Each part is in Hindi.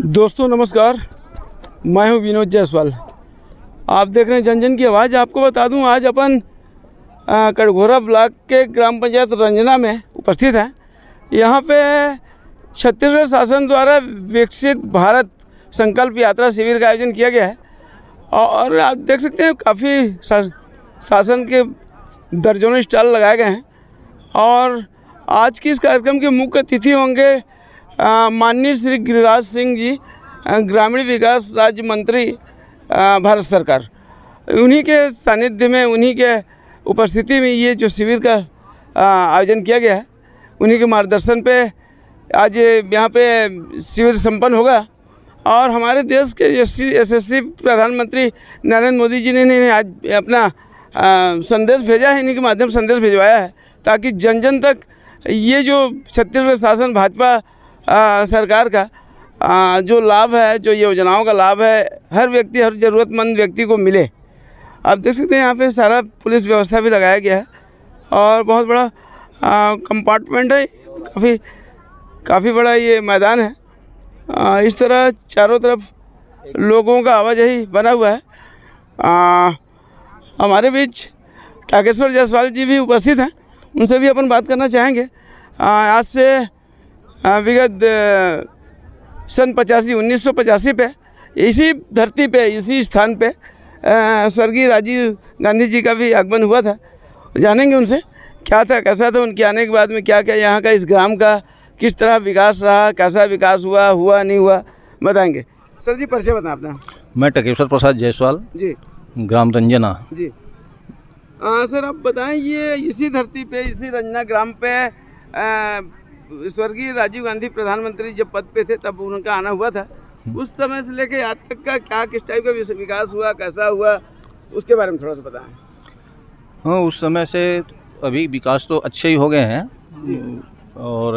दोस्तों नमस्कार, मैं हूं विनोद जायसवाल। आप देख रहे हैं जन जन की आवाज़। आपको बता दूं, आज अपन कटघोरा ब्लॉक के ग्राम पंचायत रंजना में उपस्थित हैं। यहां पे छत्तीसगढ़ शासन द्वारा विकसित भारत संकल्प यात्रा शिविर का आयोजन किया गया है और आप देख सकते हैं काफ़ी शासन के दर्जनों स्टॉल लगाए गए हैं। और आज की इस कार्यक्रम के मुख्य अतिथि होंगे माननीय श्री गिरिराज सिंह जी, ग्रामीण विकास राज्य मंत्री भारत सरकार। उन्हीं के सानिध्य में, उन्हीं के उपस्थिति में ये जो शिविर का आयोजन किया गया है, उन्हीं के मार्गदर्शन पे आज यहाँ पे शिविर संपन्न होगा। और हमारे देश के यशस्वी प्रधानमंत्री नरेंद्र मोदी जी ने आज अपना संदेश भेजा है, इन्हीं के माध्यम से संदेश भिजवाया है ताकि जन जन तक ये जो छत्तीसगढ़ शासन भाजपा सरकार का जो लाभ है, जो योजनाओं का लाभ है, हर व्यक्ति, हर ज़रूरतमंद व्यक्ति को मिले। आप देख सकते हैं यहाँ पे सारा पुलिस व्यवस्था भी लगाया गया है और बहुत बड़ा कंपार्टमेंट है, काफ़ी बड़ा ये मैदान है। इस तरह चारों तरफ लोगों का आवाजाही बना हुआ है। हमारे बीच टाकेश्वर जायसवाल जी भी उपस्थित हैं, उनसे भी अपन बात करना चाहेंगे। आज से विगत सन 1985 पे इसी धरती पे, इसी स्थान पे स्वर्गीय राजीव गांधी जी का भी आगमन हुआ था। जानेंगे उनसे क्या था, कैसा था, उनके आने के बाद में क्या क्या यहाँ का, इस ग्राम का किस तरह विकास रहा, कैसा विकास हुआ नहीं हुआ, बताएंगे। सर जी परिचय बताएं अपना। मैं टकेश्वर प्रसाद जायसवाल जी, ग्राम रंजना जी। सर आप बताएं, ये इसी धरती पे, इसी रंजना ग्राम पे स्वर्गीय राजीव गांधी प्रधानमंत्री जब पद पे थे तब उनका आना हुआ था। उस समय से लेके आज तक का क्या, किस टाइप का विकास हुआ, कैसा हुआ, उसके बारे में थोड़ा सा बताएं। हाँ, उस समय से अभी विकास तो अच्छे ही हो गए हैं। और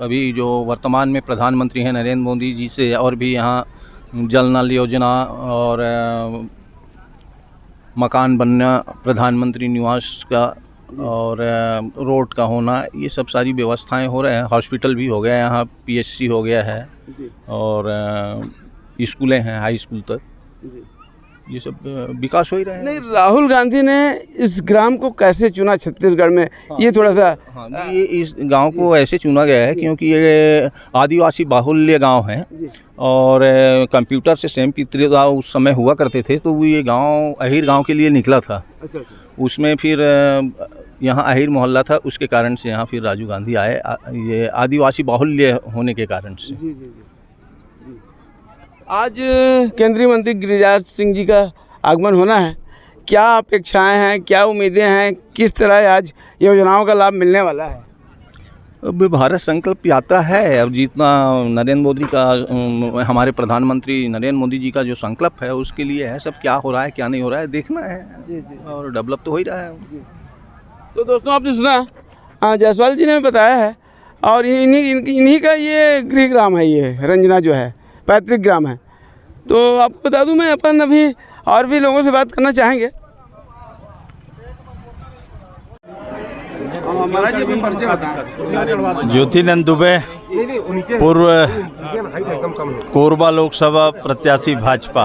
अभी जो वर्तमान में प्रधानमंत्री हैं नरेंद्र मोदी जी से, और भी यहाँ जल नल योजना और मकान बनना, प्रधानमंत्री निवास का और रोड का होना, ये सब सारी व्यवस्थाएं हो रहे हैं। हॉस्पिटल भी हो गया है, यहाँ पीएचसी हो गया है और स्कूलें हैं हाई स्कूल तक, ये सब विकास हो ही रहे हैं। नहीं, राहुल गांधी ने इस ग्राम को कैसे चुना छत्तीसगढ़ में? ये थोड़ा सा ये इस गांव को ऐसे चुना गया है क्योंकि ये आदिवासी बाहुल्य गांव है और कंप्यूटर से संपर्क उस समय हुआ करते थे, तो ये गांव अहीर गांव के लिए निकला था। अच्छा। उसमें फिर यहाँ अहीर मोहल्ला था, उसके कारण से यहाँ फिर राजीव गांधी आए, ये आदिवासी बाहुल्य होने के कारण से। जी। आज केंद्रीय मंत्री गिरिराज सिंह जी का आगमन होना है, क्या अपेक्षाएं हैं, क्या उम्मीदें हैं, किस तरह आज योजनाओं का लाभ मिलने वाला है? अब भारत संकल्प यात्रा है, अब जितना नरेंद्र मोदी का, हमारे प्रधानमंत्री नरेंद्र मोदी जी का जो संकल्प है उसके लिए है। सब क्या हो रहा है क्या नहीं हो रहा है देखना है। जी। और डेवलप तो हो ही रहा है। जी। तो दोस्तों आपने सुना, जायसवाल जी ने बताया है और इन्हीं का ये गृह ग्राम है, ये रंजना जो है पैतृक ग्राम है। तो आपको बता दूं, मैं अपन अभी और भी लोगों से बात करना चाहेंगे। ज्योतिनंद दुबे, पूर्व कोरबा लोकसभा प्रत्याशी भाजपा।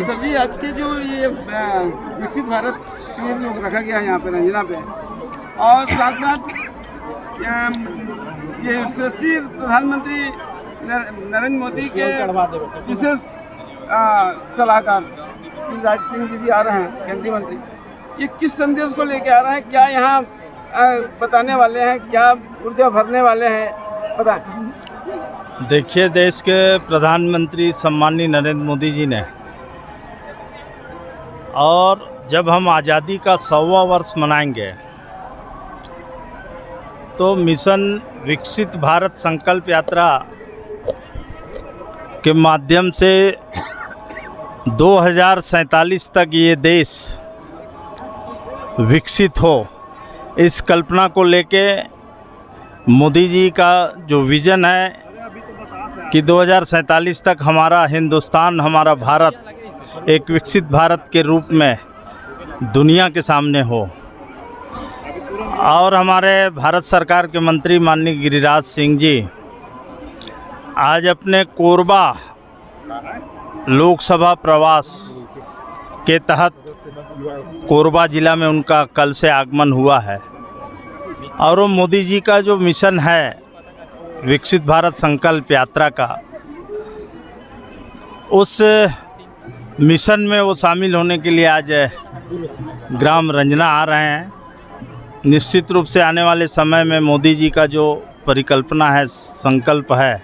सर जी, आज के जो ये विकसित भारत शिविर जो रखा गया है यहाँ पे रंजना पे, और साथ साथ ये यशस्वी प्रधानमंत्री नरेंद्र मोदी के विशेष सलाहकार गिरिराज सिंह जी भी आ रहे हैं, केंद्रीय मंत्री, ये किस संदेश को लेके आ रहे हैं, क्या यहाँ बताने वाले हैं, क्या ऊर्जा भरने वाले हैं, बताएं। देखिए, देश के प्रधानमंत्री सम्माननीय नरेंद्र मोदी जी ने, और जब हम आज़ादी का 100वां वर्ष मनाएंगे तो मिशन विकसित भारत संकल्प यात्रा के माध्यम से 2047 तक ये देश विकसित हो, इस कल्पना को लेके मोदी जी का जो विज़न है कि 2047 तक हमारा हिंदुस्तान, हमारा भारत एक विकसित भारत के रूप में दुनिया के सामने हो। और हमारे भारत सरकार के मंत्री माननीय गिरिराज सिंह जी आज अपने कोरबा लोकसभा प्रवास के तहत कोरबा ज़िला में उनका कल से आगमन हुआ है और वो मोदी जी का जो मिशन है विकसित भारत संकल्प यात्रा का, उस मिशन में वो शामिल होने के लिए आज ग्राम रंजना आ रहे हैं। निश्चित रूप से आने वाले समय में मोदी जी का जो परिकल्पना है, संकल्प है,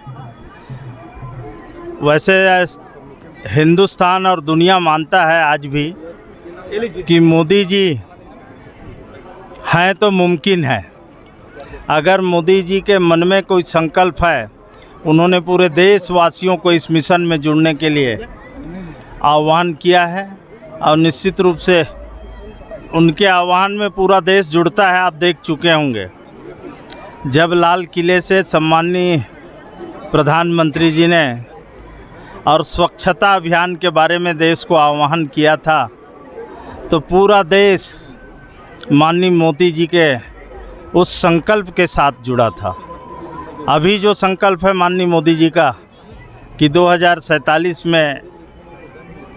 वैसे हिंदुस्तान और दुनिया मानता है आज भी कि मोदी जी हैं तो मुमकिन है। अगर मोदी जी के मन में कोई संकल्प है, उन्होंने पूरे देशवासियों को इस मिशन में जुड़ने के लिए आह्वान किया है और निश्चित रूप से उनके आह्वान में पूरा देश जुड़ता है। आप देख चुके होंगे जब लाल किले से सम्माननीय प्रधानमंत्री जी ने और स्वच्छता अभियान के बारे में देश को आह्वान किया था, तो पूरा देश माननीय मोदी जी के उस संकल्प के साथ जुड़ा था। अभी जो संकल्प है माननीय मोदी जी का कि 2047 में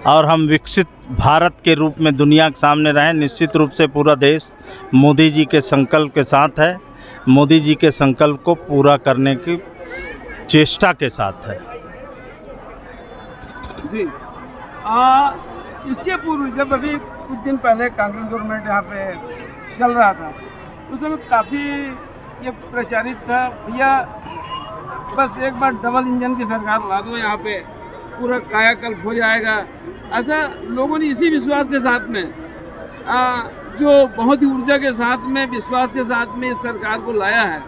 और हम विकसित भारत के रूप में दुनिया के सामने रहें, निश्चित रूप से पूरा देश मोदी जी के संकल्प के साथ है, मोदी जी के संकल्प को पूरा करने की चेष्टा के साथ है। जी, इसके पूर्व जब अभी कुछ दिन पहले कांग्रेस गवर्नमेंट यहाँ पे चल रहा था, उस समय काफ़ी ये प्रचारित था, भैया बस एक बार डबल इंजन की सरकार ला दो, यहाँ पे पूरा कायाकल्प हो जाएगा। ऐसा लोगों ने इसी विश्वास के साथ में जो बहुत ही ऊर्जा के साथ में, विश्वास के साथ में इस सरकार को लाया है।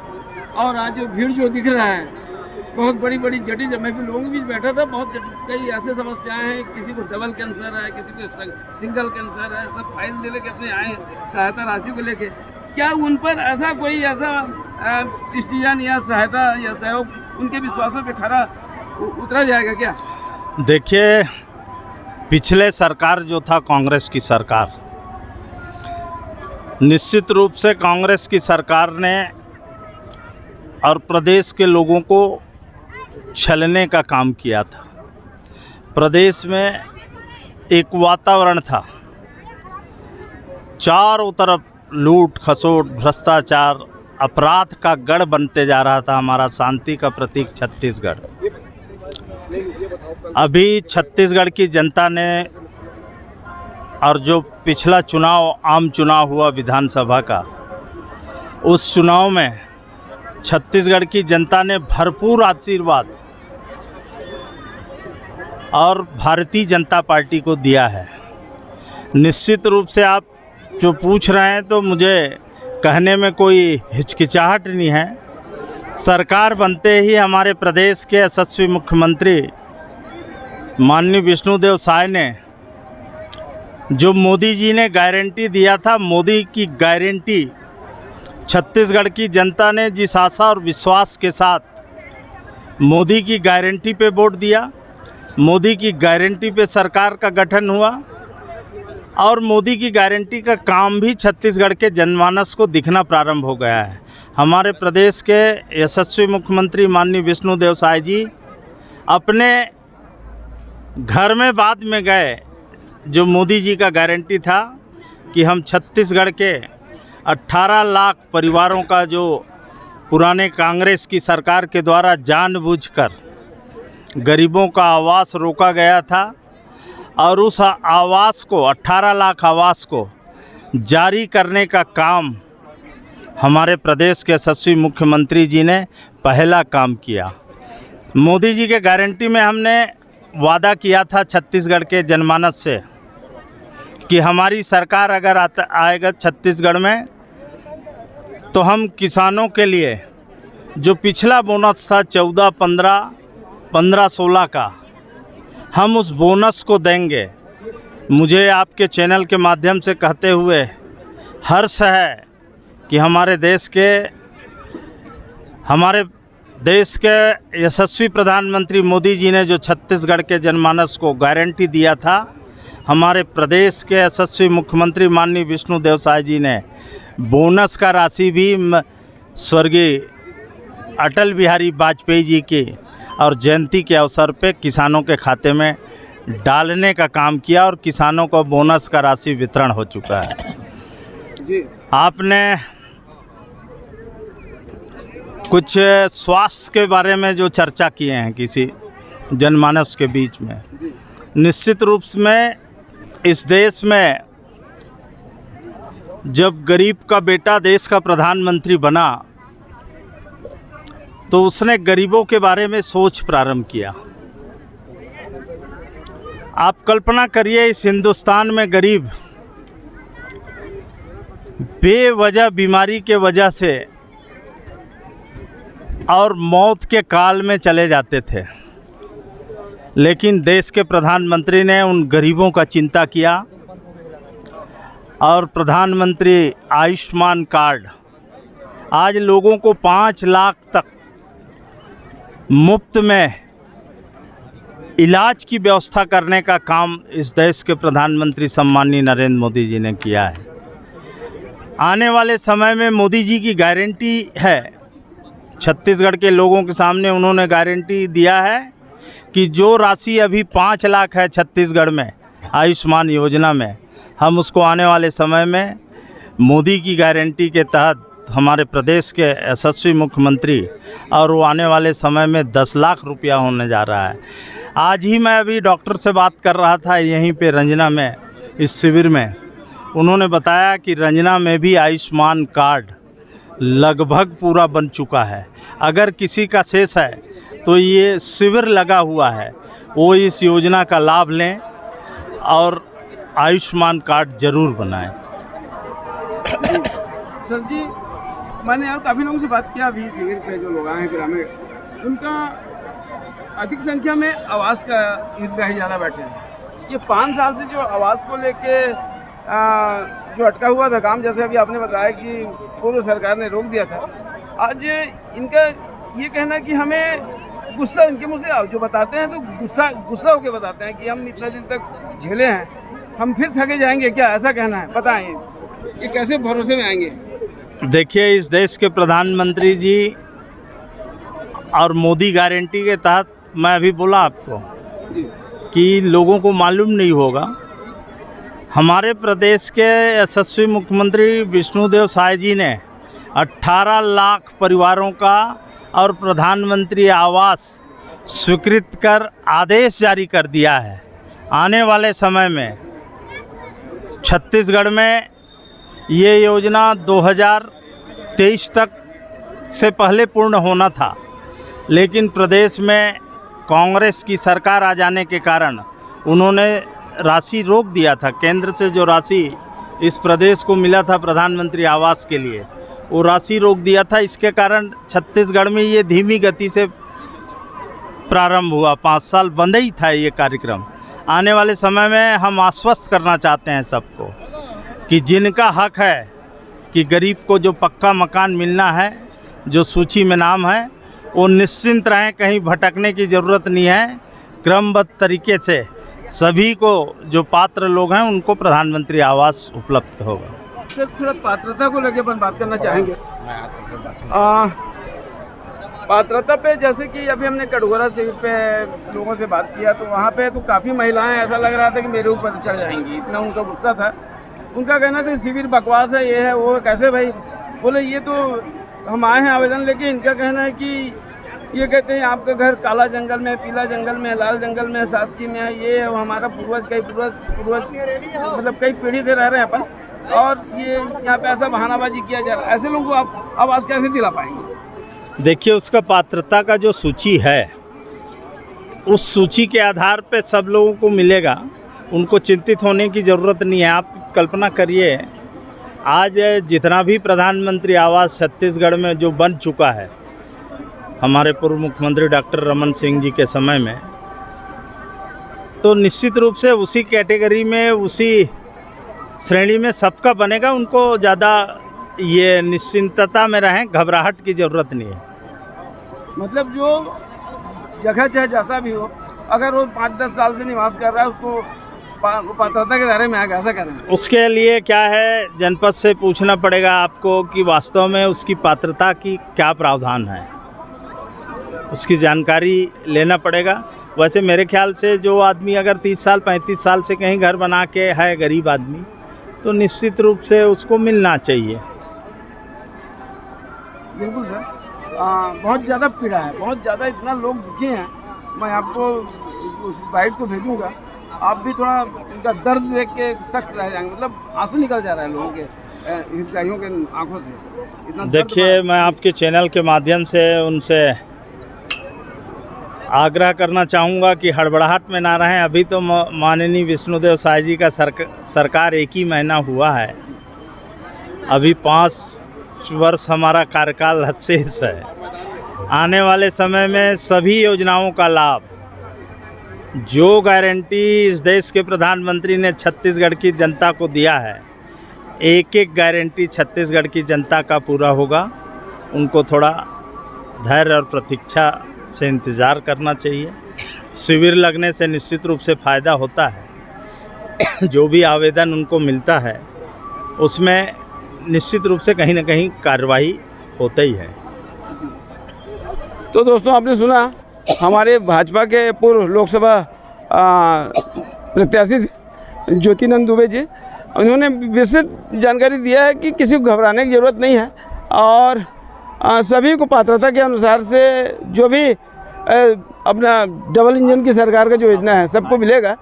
और आज जो भीड़ जो दिख रहा है, बहुत बड़ी बड़ी जटिल, मैं भी लोगों के बीच बैठा था, बहुत कई ऐसे समस्याएं हैं, किसी को डबल कैंसर है, किसी को सिंगल कैंसर है, सब फाइल ले लेके अपने आए हैं सहायता राशि को लेके। क्या उन पर ऐसा कोई ऐसा डिसीजन या सहायता या सहयोग उनके विश्वासों पे खरा उतरा जाएगा क्या? देखिए, पिछले सरकार जो था कांग्रेस की सरकार, निश्चित रूप से कांग्रेस की सरकार ने और प्रदेश के लोगों को छलने का काम किया था। प्रदेश में एक वातावरण था, चारों तरफ लूट खसोट, भ्रष्टाचार, अपराध का गढ़ बनते जा रहा था हमारा शांति का प्रतीक छत्तीसगढ़। अभी छत्तीसगढ़ की जनता ने और जो पिछला चुनाव, आम चुनाव हुआ विधानसभा का, उस चुनाव में छत्तीसगढ़ की जनता ने भरपूर आशीर्वाद और भारतीय जनता पार्टी को दिया है। निश्चित रूप से आप जो पूछ रहे हैं तो मुझे कहने में कोई हिचकिचाहट नहीं है। सरकार बनते ही हमारे प्रदेश के यशस्वी मुख्यमंत्री माननीय विष्णुदेव साय ने जो मोदी जी ने गारंटी दिया था, मोदी की गारंटी छत्तीसगढ़ की जनता ने जिस आशा और विश्वास के साथ मोदी की गारंटी पे वोट दिया, मोदी की गारंटी पे सरकार का गठन हुआ और मोदी की गारंटी का काम भी छत्तीसगढ़ के जनमानस को दिखना प्रारंभ हो गया है। हमारे प्रदेश के यशस्वी मुख्यमंत्री माननीय विष्णुदेव साय जी अपने घर में बाद में गए, जो मोदी जी का गारंटी था कि हम छत्तीसगढ़ के 18 लाख परिवारों का, जो पुराने कांग्रेस की सरकार के द्वारा जानबूझकर गरीबों का आवास रोका गया था, और उस आवास को, 18 लाख आवास को जारी करने का काम हमारे प्रदेश के यशस्वी मुख्यमंत्री जी ने पहला काम किया। मोदी जी के गारंटी में हमने वादा किया था छत्तीसगढ़ के जनमानस से कि हमारी सरकार अगर आएगा छत्तीसगढ़ में तो हम किसानों के लिए जो पिछला बोनस था 14, 15, 16 का, हम उस बोनस को देंगे। मुझे आपके चैनल के माध्यम से कहते हुए हर्ष है कि हमारे देश के यशस्वी प्रधानमंत्री मोदी जी ने जो छत्तीसगढ़ के जनमानस को गारंटी दिया था, हमारे प्रदेश के यशस्वी मुख्यमंत्री माननीय विष्णुदेव साय जी ने बोनस का राशि भी स्वर्गीय अटल बिहारी वाजपेयी जी की और जयंती के अवसर पे किसानों के खाते में डालने का काम किया और किसानों को बोनस का राशि वितरण हो चुका है। जी आपने कुछ स्वास्थ्य के बारे में जो चर्चा किए हैं किसी जनमानस के बीच में, निश्चित रूप में इस देश में जब गरीब का बेटा देश का प्रधानमंत्री बना तो उसने गरीबों के बारे में सोच प्रारंभ किया। आप कल्पना करिए, इस हिंदुस्तान में गरीब बेवजह बीमारी के वजह से और मौत के काल में चले जाते थे, लेकिन देश के प्रधानमंत्री ने उन गरीबों का चिंता किया और प्रधानमंत्री आयुष्मान कार्ड आज लोगों को 5 लाख तक मुफ्त में इलाज की व्यवस्था करने का काम इस देश के प्रधानमंत्री सम्माननीय नरेंद्र मोदी जी ने किया है। आने वाले समय में मोदी जी की गारंटी है, छत्तीसगढ़ के लोगों के सामने उन्होंने गारंटी दिया है कि जो राशि अभी 5 लाख है छत्तीसगढ़ में आयुष्मान योजना में, हम उसको आने वाले समय में मोदी की गारंटी के तहत हमारे प्रदेश के यशस्वी मुख्यमंत्री, और वो आने वाले समय में 10 लाख रुपया होने जा रहा है। आज ही मैं अभी डॉक्टर से बात कर रहा था यहीं पे रंजना में, इस शिविर में, उन्होंने बताया कि रंजना में भी आयुष्मान कार्ड लगभग पूरा बन चुका है। अगर किसी का शेष है तो ये शिविर लगा हुआ है, वो इस योजना का लाभ लें और आयुष्मान कार्ड ज़रूर बनाएं। सर जी, मैंने यार काफ़ी लोगों से बात किया अभी शिविर पे, जो लोग आए हैं ग्रामीण, उनका अधिक संख्या में आवास का ईदगाह ज़्यादा बैठे हैं। ये 5 साल से जो आवास को लेके जो अटका हुआ था काम, जैसे अभी आपने बताया कि पूर्व सरकार ने रोक दिया था, आज इनका ये कहना कि हमें गुस्सा, इनके मुँह से जो बताते हैं तो गुस्सा होकर बताते हैं कि हम इतना दिन तक झेले हैं, हम फिर ठगे जाएंगे क्या, ऐसा कहना है। बताएं ये कैसे भरोसे में आएंगे? देखिए, इस देश के प्रधानमंत्री जी और मोदी गारंटी के तहत, मैं अभी बोला आपको कि लोगों को मालूम नहीं होगा, हमारे प्रदेश के यशस्वी मुख्यमंत्री विष्णुदेव साय जी ने 18 लाख परिवारों का और प्रधानमंत्री आवास स्वीकृत कर आदेश जारी कर दिया है। आने वाले समय में छत्तीसगढ़ में ये योजना 2023 तक से पहले पूर्ण होना था, लेकिन प्रदेश में कांग्रेस की सरकार आ जाने के कारण उन्होंने राशि रोक दिया था। केंद्र से जो राशि इस प्रदेश को मिला था प्रधानमंत्री आवास के लिए, वो राशि रोक दिया था। इसके कारण छत्तीसगढ़ में ये धीमी गति से प्रारंभ हुआ, 5 साल बंद ही था ये कार्यक्रम। आने वाले समय में हम आश्वस्त करना चाहते हैं सबको कि जिनका हक है कि गरीब को जो पक्का मकान मिलना है, जो सूची में नाम है, वो निश्चिंत रहें, कहीं भटकने की ज़रूरत नहीं है। क्रमबद्ध तरीके से सभी को, जो पात्र लोग हैं, उनको प्रधानमंत्री आवास उपलब्ध होगा। सर, थोड़ा पात्रता को लेकर अपन बात करना चाहेंगे। पात्रता पे, जैसे कि अभी हमने कटघोरा शिविर पे लोगों से बात किया तो वहाँ पे तो काफ़ी महिलाएं, ऐसा लग रहा था कि मेरे ऊपर चढ़ जाएंगी, इतना उनका गुस्सा था। उनका कहना था शिविर बकवास है, ये है वो है। कैसे भाई? बोले ये तो हम आए हैं आवेदन लेके। इनका कहना है कि ये कहते हैं आपका घर काला जंगल में, पीला जंगल में, लाल जंगल में, शासकीय में है, ये है हमारा पूर्वज मतलब कई पीढ़ी से रह रहे हैं अपन, और ये यहाँ पे ऐसा बहानाबाजी किया जा रहा है। ऐसे लोगों को आप आवास कैसे दिला पाएंगे? देखिए, उसका पात्रता का जो सूची है, उस सूची के आधार पे सब लोगों को मिलेगा, उनको चिंतित होने की ज़रूरत नहीं है। आप कल्पना करिए, आज जितना भी प्रधानमंत्री आवास छत्तीसगढ़ में जो बन चुका है, हमारे पूर्व मुख्यमंत्री डॉक्टर रमन सिंह जी के समय में, तो निश्चित रूप से उसी कैटेगरी में, उसी श्रेणी में सबका बनेगा। उनको ज़्यादा ये निश्चिंतता में रहें, घबराहट की ज़रूरत नहीं है। मतलब जो जगह चाहे जैसा भी हो, अगर वो 5-10 साल से निवास कर रहा है, उसको पात्रता के दायरे में आएगा, ऐसा कह रहे हैं। उसके लिए क्या है, जनपद से पूछना पड़ेगा आपको कि वास्तव में उसकी पात्रता की क्या प्रावधान है। उसकी जानकारी लेना पड़ेगा। वैसे मेरे ख्याल से जो आदमी अगर 30 साल 35 साल से कहीं घर बना के है, गरीब आदमी, तो निश्चित रूप से उसको मिलना चाहिए। बिल्कुल सर, बहुत ज़्यादा पीड़ा है, बहुत ज़्यादा, इतना लोग दुखी हैं। मैं आपको उस गाइड को भेजूंगा, आप भी थोड़ा उनका दर्द देख के सख्त रह जाएंगे, मतलब आंसू निकल जा रहा है लोगों के, हितग्राहियों के आंखों से। इतना देखिए, मैं आपके चैनल के माध्यम से उनसे आग्रह करना चाहूँगा कि हड़बड़ाहट में ना रहें। अभी तो माननीय विष्णुदेव साय जी का सरकार एक ही महीना हुआ है, अभी 5 वर्ष हमारा कार्यकाल शेष है। आने वाले समय में सभी योजनाओं का लाभ, जो गारंटी इस देश के प्रधानमंत्री ने छत्तीसगढ़ की जनता को दिया है, एक एक गारंटी छत्तीसगढ़ की जनता का पूरा होगा। उनको थोड़ा धैर्य और प्रतीक्षा से इंतज़ार करना चाहिए। शिविर लगने से निश्चित रूप से फ़ायदा होता है। जो भी आवेदन उनको मिलता है उसमें निश्चित रूप से कहीं ना कहीं कार्रवाई होता ही है। तो दोस्तों, आपने सुना हमारे भाजपा के पूर्व लोकसभा प्रत्याशी ज्योतिनंद दुबे जी, उन्होंने विस्तृत जानकारी दिया है कि किसी को घबराने की ज़रूरत नहीं है और सभी को पात्रता के अनुसार से जो भी अपना डबल इंजन की सरकार का जो योजना है सबको मिलेगा,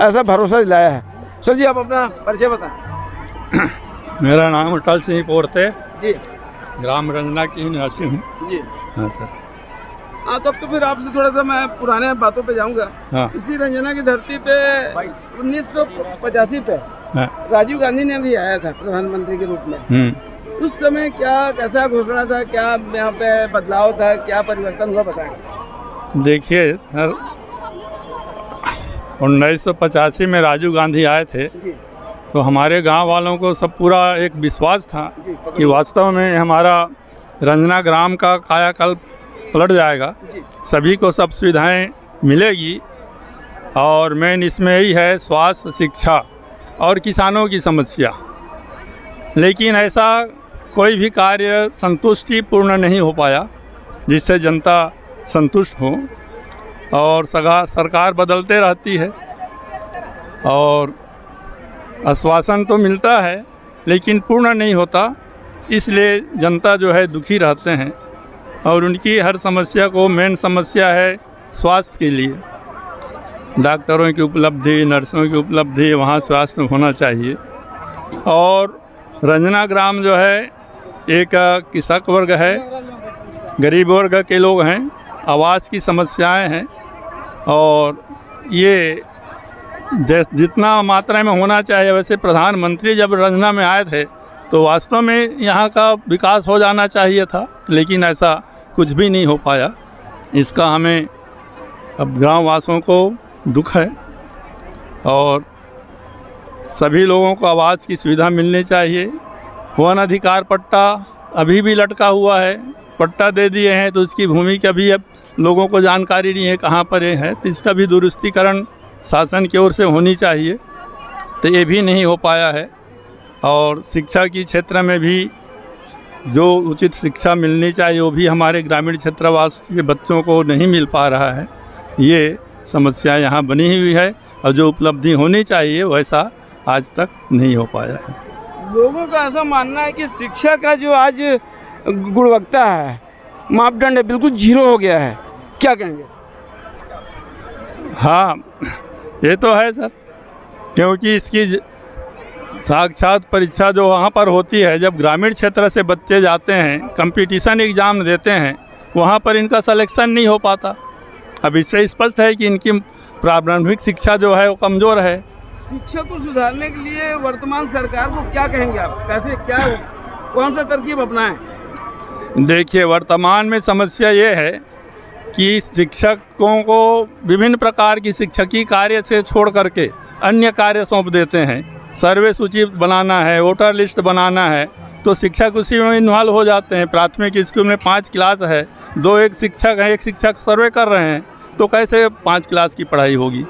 ऐसा भरोसा दिलाया है। सर जी, आप अपना परिचय बताएं। मेरा नाम अटल सिंह पोरते, जी, ग्राम रंजना की निवासी हूँ। जी हाँ सर। हाँ, तब तो फिर आपसे थोड़ा सा मैं पुराने बातों पे जाऊंगा। हाँ। इसी रंजना की धरती पे 1985 पे हाँ। राजीव गांधी ने भी आया था प्रधानमंत्री के रूप में। उस समय कैसा घोषणा था, क्या यहाँ पे बदलाव था, क्या परिवर्तन हुआ, बताएं। देखिए सर, 1985 में राजीव गांधी आए थे, जी, तो हमारे गांव वालों को सब पूरा एक विश्वास था जी, कि वास्तव में हमारा रंजना ग्राम का कायाकल्प पलट जाएगा, जी, सभी को सब सुविधाएं मिलेगी और मेन इसमें यही है स्वास्थ्य, शिक्षा और किसानों की समस्या। लेकिन ऐसा कोई भी कार्य संतुष्टिपूर्ण नहीं हो पाया जिससे जनता संतुष्ट हो, और सरकार बदलते रहती है और आश्वासन तो मिलता है लेकिन पूर्ण नहीं होता, इसलिए जनता जो है दुखी रहते हैं। और उनकी हर समस्या को मेन समस्या है स्वास्थ्य के लिए, डॉक्टरों की उपलब्धि, नर्सों की उपलब्धि, वहाँ स्वास्थ्य होना चाहिए। और रंजना ग्राम जो है एक कृषक वर्ग है, गरीब वर्ग के लोग हैं, आवास की समस्याएं हैं, और ये जितना मात्रा में होना चाहिए, वैसे प्रधानमंत्री जब रंजना में आए थे तो वास्तव में यहाँ का विकास हो जाना चाहिए था, लेकिन ऐसा कुछ भी नहीं हो पाया। इसका हमें अब गाँव वासियों को दुख है और सभी लोगों को आवास की सुविधा मिलनी चाहिए। वन अधिकार पट्टा अभी भी लटका हुआ है, पट्टा दे दिए हैं तो उसकी भूमि का भी अब लोगों को जानकारी नहीं है कहाँ पर ये है, तो इसका भी दुरुस्तीकरण शासन की ओर से होनी चाहिए, तो ये भी नहीं हो पाया है। और शिक्षा की क्षेत्र में भी जो उचित शिक्षा मिलनी चाहिए वो भी हमारे ग्रामीण क्षेत्रवास के बच्चों को नहीं मिल पा रहा है, ये समस्या यहाँ बनी हुई है, और जो उपलब्धि होनी चाहिए वैसा आज तक नहीं हो पाया है। लोगों का ऐसा मानना है कि शिक्षा का जो आज गुणवत्ता है, मापदंड है, बिल्कुल जीरो हो गया है, क्या कहेंगे? हाँ, ये तो है सर, क्योंकि इसकी साक्षात परीक्षा जो वहाँ पर होती है, जब ग्रामीण क्षेत्र से बच्चे जाते हैं कंपटीशन एग्ज़ाम देते हैं, वहाँ पर इनका सिलेक्शन नहीं हो पाता। अब इससे स्पष्ट है कि इनकी प्रारंभिक शिक्षा जो है वो कमज़ोर है। शिक्षा को सुधारने के लिए वर्तमान सरकार को क्या कहेंगे आप, कैसे, क्या, कौन सा तरकीब अपनाएं? देखिए, वर्तमान में समस्या ये है कि शिक्षकों को विभिन्न प्रकार की शिक्षकीय कार्य से छोड़ करके अन्य कार्य सौंप देते हैं। सर्वे सूची बनाना है, वोटर लिस्ट बनाना है, तो शिक्षक उसी में इन्वॉल्व हो जाते हैं। प्राथमिक स्कूल में 5 क्लास है, 2 एक शिक्षक हैं, एक शिक्षक सर्वे कर रहे हैं, तो कैसे 5 क्लास की पढ़ाई होगी?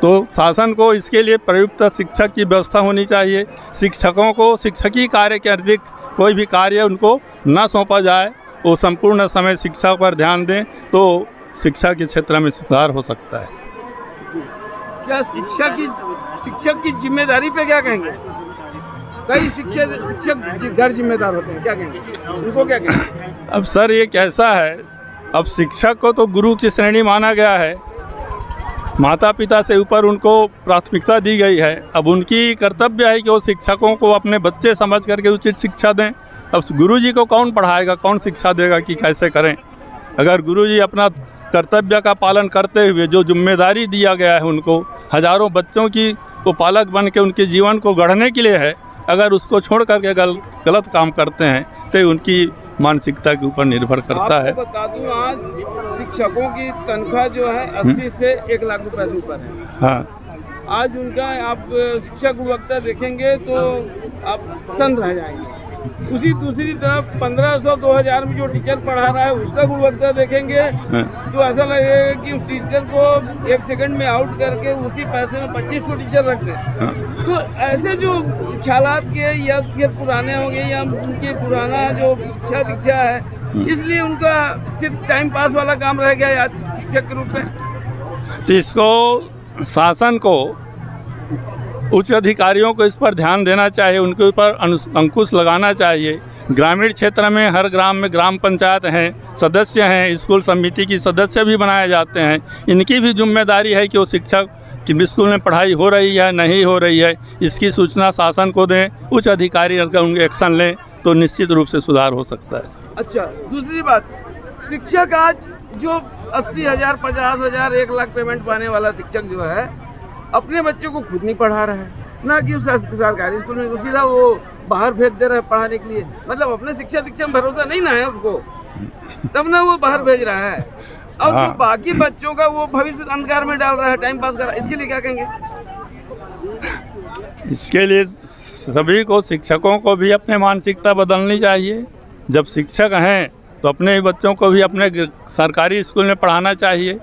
तो शासन को इसके लिए प्रयुक्त शिक्षक की व्यवस्था होनी चाहिए। शिक्षकों को शिक्षकीय कार्य के अधिक कोई भी कार्य उनको ना सौंपा जाए वो संपूर्ण समय शिक्षा पर ध्यान दें तो शिक्षा के क्षेत्र में सुधार हो सकता है। क्या शिक्षक की जिम्मेदारी पे क्या कहेंगे? कई शिक्षक घर जिम्मेदार होते हैं, क्या कहेंगे उनको, क्या कहेंगे? अब सर ये कैसा है, अब शिक्षक को तो गुरु की श्रेणी माना गया है, माता पिता से ऊपर उनको प्राथमिकता दी गई है। अब उनकी कर्तव्य है कि वो शिक्षकों को अपने बच्चे समझ करके उचित शिक्षा दें। अब गुरुजी को कौन पढ़ाएगा, कौन शिक्षा देगा कि कैसे करें? अगर गुरुजी अपना कर्तव्य का पालन करते हुए जो जिम्मेदारी दिया गया है उनको, हजारों बच्चों की वो पालक बन के उनके जीवन को गढ़ने के लिए है, अगर उसको छोड़ करके गलत काम करते हैं तो उनकी मानसिकता के ऊपर निर्भर करता है। आपको बता दूं, आज शिक्षकों की तनख्वाह जो है 80 से 1 लाख रुपए से ऊपर है। हाँ, आज उनका आप शिक्षा गुणवत्ता देखेंगे तो आप सन्न रह जाएंगे। उसी दूसरी तरफ 1500-2000 में जो टीचर पढ़ा रहा है उसका गुणवत्ता देखेंगे तो ऐसा लगेगा कि उस टीचर को 1 सेकंड में आउट करके उसी पैसे में 2500 टीचर रख दें। तो ऐसे जो ख्यालात के या फिर पुराने हो गए या उनके पुराना जो शिक्षा दीक्षा है, इसलिए उनका सिर्फ टाइम पास वाला काम रह गया आज शिक्षक के रूप में। तो इसको शासन को, उच्च अधिकारियों को इस पर ध्यान देना चाहिए, उनके ऊपर अंकुश लगाना चाहिए। ग्रामीण क्षेत्र में हर ग्राम में ग्राम पंचायत हैं, सदस्य हैं, स्कूल समिति की सदस्य भी बनाए जाते हैं। इनकी भी जिम्मेदारी है कि वो शिक्षक कि स्कूल में पढ़ाई हो रही है नहीं हो रही है, इसकी सूचना शासन को दें। उच्च अधिकारी अगर उनके एक्शन लें तो निश्चित रूप से सुधार हो सकता है। अच्छा, दूसरी बात, शिक्षक आज जो 80,000, 50,000, 1 लाख पेमेंट पाने वाला शिक्षक जो है अपने बच्चों को खुद नहीं पढ़ा रहा है, ना कि उस सरकारी स्कूल में सीधा वो बाहर भेज दे रहा है पढ़ाने के लिए। मतलब अपने शिक्षा दीक्षा में भरोसा नहीं ना है उसको, तब ना वो बाहर भेज रहा है। अब जो बाकी बच्चों का वो भविष्य अंधकार में डाल रहा है, टाइम पास कर रहा है, इसके लिए क्या कहेंगे? इसके लिए सभी को, शिक्षकों को भी अपने मानसिकता बदलनी चाहिए। जब शिक्षक हैं तो अपने बच्चों को भी अपने सरकारी स्कूल में पढ़ाना चाहिए,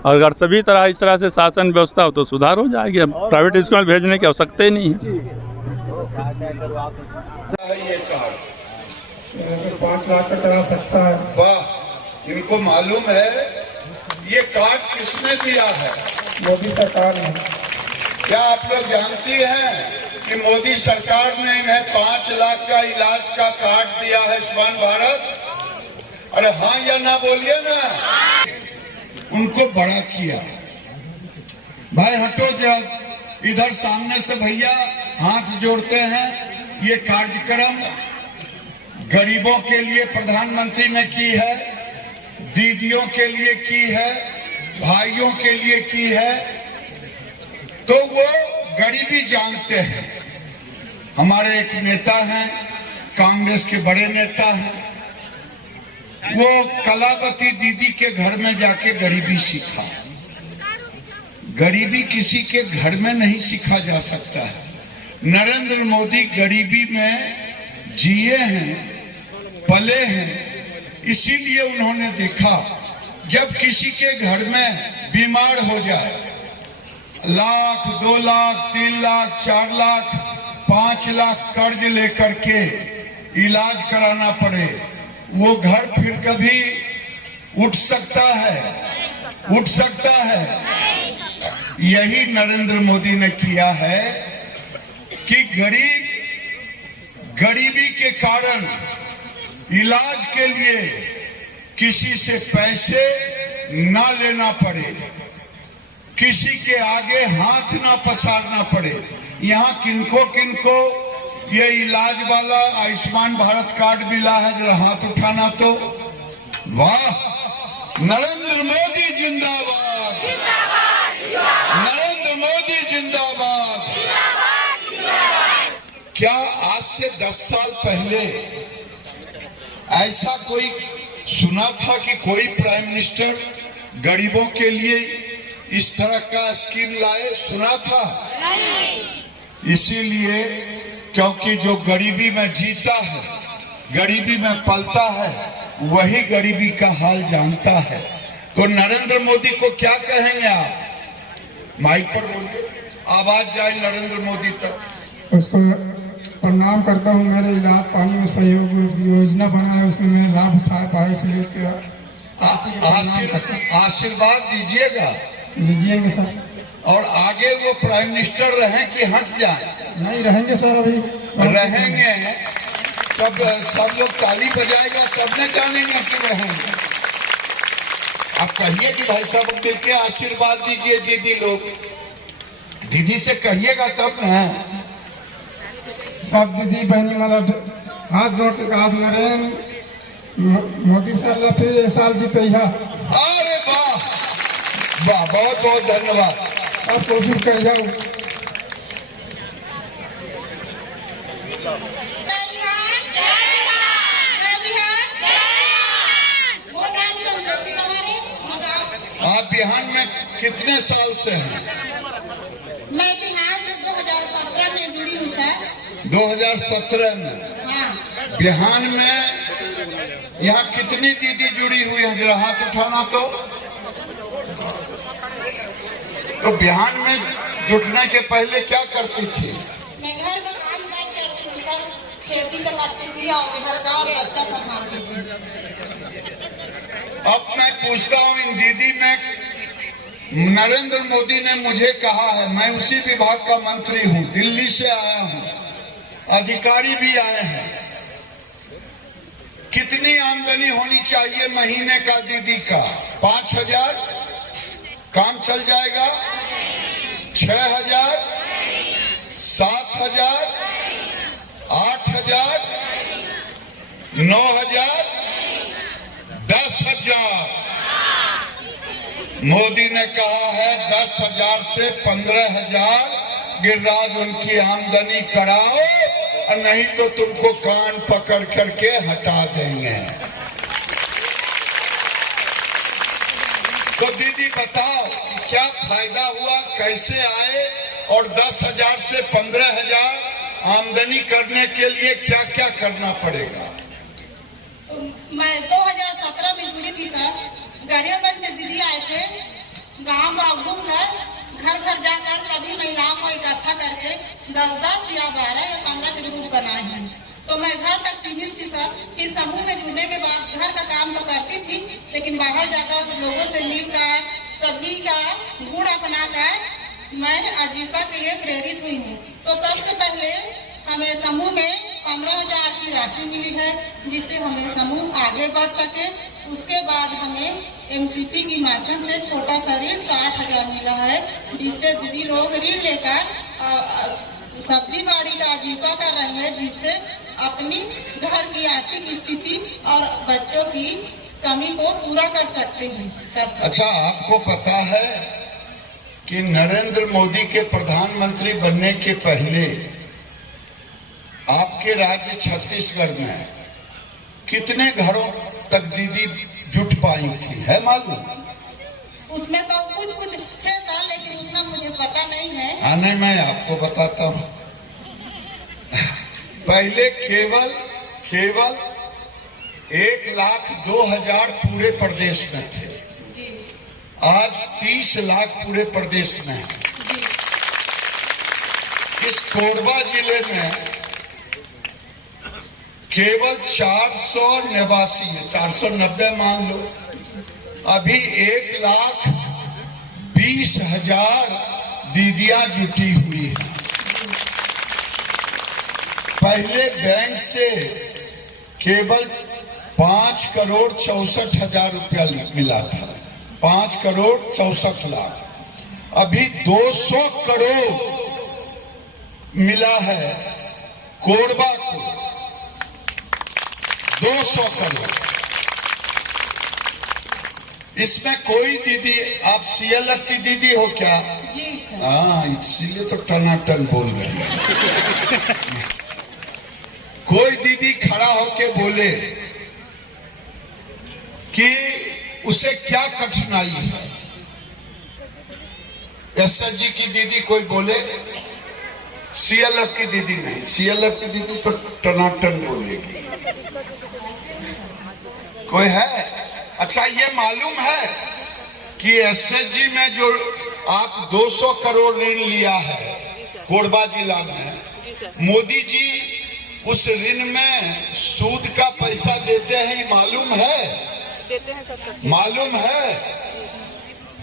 और अगर सभी तरह इस तरह से शासन व्यवस्था हो तो सुधार हो जाएगी। अब प्राइवेट स्कूल में भेजने की आवश्यकता ही नहीं है। ये कार्ड 5 लाख का करा सकता है। वाह, इनको मालूम है ये कार्ड किसने दिया है? मोदी सरकार ने। क्या आप लोग जानती हैं कि मोदी सरकार ने इन्हें 5 लाख का इलाज का कार्ड दिया है, आयुष्मान भारत? अरे हाँ या ना बोलिए ना। उनको बड़ा किया। भाई हटो जरा इधर सामने से, भैया हाथ जोड़ते हैं। ये कार्यक्रम गरीबों के लिए प्रधानमंत्री ने की है, दीदियों के लिए की है, भाइयों के लिए की है, तो वो गरीबी जानते हैं। हमारे एक नेता हैं, कांग्रेस के बड़े नेता हैं, वो कलावती दीदी के घर में जाके गरीबी सीखा। गरीबी किसी के घर में नहीं सीखा जा सकता है। नरेंद्र मोदी गरीबी में जिए हैं, पले हैं, इसीलिए उन्होंने देखा जब किसी के घर में बीमार हो जाए, 1 लाख, 2 लाख, 3 लाख, 4 लाख, 5 लाख कर्ज लेकर के इलाज कराना पड़े, वो घर फिर कभी उठ सकता है? उठ सकता है? यही नरेंद्र मोदी ने किया है कि गरीबी के कारण इलाज के लिए किसी से पैसे ना लेना पड़े, किसी के आगे हाथ ना पसारना पड़े। यहाँ किनको किनको ये इलाज वाला आयुष्मान भारत कार्ड मिला है? जरा हाथ उठाना तो। वाह, नरेंद्र मोदी जिंदाबाद, नरेंद्र मोदी जिंदाबाद। क्या आज से 10 साल पहले ऐसा कोई सुना था कि कोई प्राइम मिनिस्टर गरीबों के लिए इस तरह का स्कीम लाए? सुना था? इसीलिए क्योंकि जो गरीबी में जीता है, गरीबी में पलता है, वही गरीबी का हाल जानता है। तो नरेंद्र मोदी को क्या कहेंगे आप? माइक पर बोलिए, आवाज जाए नरेंद्र मोदी तक। उसको प्रणाम करता हूँ। मेरे इलाज पानी में सहयोग योजना बना है, उसमें मैंने लाभ उठा पाया, इसलिए उसके आशीर्वाद दीजिएगा। लीजिएंगे सर। और आगे वो प्राइम मिनिस्टर रहें कि हट जाए? नहीं रहेंगे सर, अभी रहेंगे। तब सब लोग ताली बजाएगा तब न जानेंगे कि रहेंगे। आप कहिए कि भाई साहब मिल के आशीर्वाद दीजिए दीदी लोग, दीदी से कहिएगा तब न। सब दीदी बहनी मतलब हाथ जोड़ के हाथ मरे मोदी सर फिर ये साल जीते। अरे वाह वाह, बहुत बहुत धन्यवाद। आप कोशिश करिए। आप बिहार में कितने साल से हैं? मैं बिहार से 2017 में जुड़ी हूँ सर। 2017 में? हाँ। बिहार में यहाँ कितनी दीदी जुड़ी हुई है? जरा हाथ उठाना तो बिहार में जुटने के पहले क्या करती थी? मैं घर का काम काज करती हूँ सर, खेती करती थी और घर का और बच्चा संभालती थी। अब मैं पूछता हूँ इन दीदी में, नरेंद्र मोदी ने मुझे कहा है, मैं उसी विभाग का मंत्री हूँ, दिल्ली से आया हूँ, अधिकारी भी आए हैं, कितनी आमदनी होनी चाहिए महीने का दीदी का? 5,000 काम चल जाएगा? 6,000, 7,000, 8,000, 9,000, 10,000? मोदी ने कहा है 10,000 से 15,000 गिरिराज उनकी आमदनी कराओ, और नहीं तो तुमको कान पकड़ करके हटा देंगे। तो दीदी बताओ क्या फायदा हुआ, कैसे आए, और 10,000 से 15,000 आमदनी करने के लिए क्या क्या करना पड़ेगा? मैं 2017 में जुड़ी थी सर। गरियाबंद से दीदी आए थे, गांव गांव घूमकर घर घर जाकर सभी महिलाओं को इकट्ठा करके 10-10 या 12 या 15 के ग्रुप बनाए हैं। तो मैं घर तक सीमित थी सर। फिर समूह में जुड़ने के बाद घर का काम तो करती थी, लेकिन बाहर जाकर लोगों से मिलकर सभी का गुण अपनाकर मैं आजीविका के लिए प्रेरित हुई हूँ। तो सबसे पहले हमें समूह में 15,000 की राशि मिली है, जिससे हमें समूह आगे बढ़ सके। उसके बाद हमें MCP के माध्यम से छोटा सा ऋण 60,000 मिला है, जिससे दीदी लोग ऋण लेकर सब्जी बाड़ी का आजीविका कर रहे हैं, जिससे अपनी घर की आर्थिक स्थिति और बच्चों की कमी को पूरा कर सकते हैं। अच्छा, आपको पता है कि नरेंद्र मोदी के प्रधानमंत्री बनने के पहले आपके राज्य छत्तीसगढ़ में कितने घरों तक दीदी जुट पाई थी, है मालूम? उसमें तो कुछ थे सर, लेकिन उतना मुझे पता नहीं है। हाँ, नहीं, मैं आपको बताता हूँ। पहले केवल 1,02,000 पूरे प्रदेश में थे। जी। आज 30 लाख पूरे प्रदेश में है। जी। इस कोरबा जिले में केवल 489 है, 490 मान लो। अभी 1,20,000 दीदियां जुटी हुई है। पहले बैंक से केवल 5,64,00,000 रुपया मिला था, 5,64,00,000। अभी 200 करोड़ मिला है कोरबा को, 200 करोड़। इसमें कोई दीदी, आप CLF की दीदी हो क्या? जी सर। हाँ, इसीलिए तो टनाटन बोल रहे हैं। कोई दीदी खड़ा होके बोले कि उसे क्या कठिनाई है? SSG की दीदी कोई बोले, CLF की दीदी नहीं। CLF की दीदी तो टनाटन बोलेगी। कोई है? अच्छा, ये मालूम है कि SSG में जो आप 200 करोड़ ऋण लिया है कोरबा जिला में, मोदी जी उस ऋण में सूद का पैसा देते हैं, ये मालूम है? देते हैं सर। मालूम है?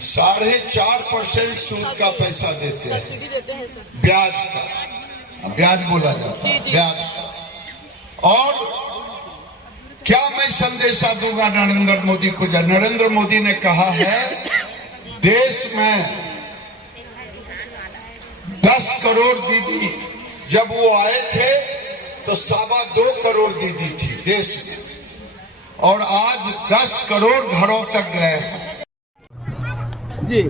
4.5% सूद का पैसा देते हैं, सब्सिडी देते हैं सर। ब्याज का, ब्याज बोला जाता है, ब्याज का। और क्या मैं संदेशा दूंगा नरेंद्र मोदी को? जब नरेंद्र मोदी ने कहा है देश में 10 करोड़ दीदी, जब वो आए थे तो 2.25 करोड़ दीदी थी देश में, और आज 10 करोड़ घरों तक गए हैं। जी,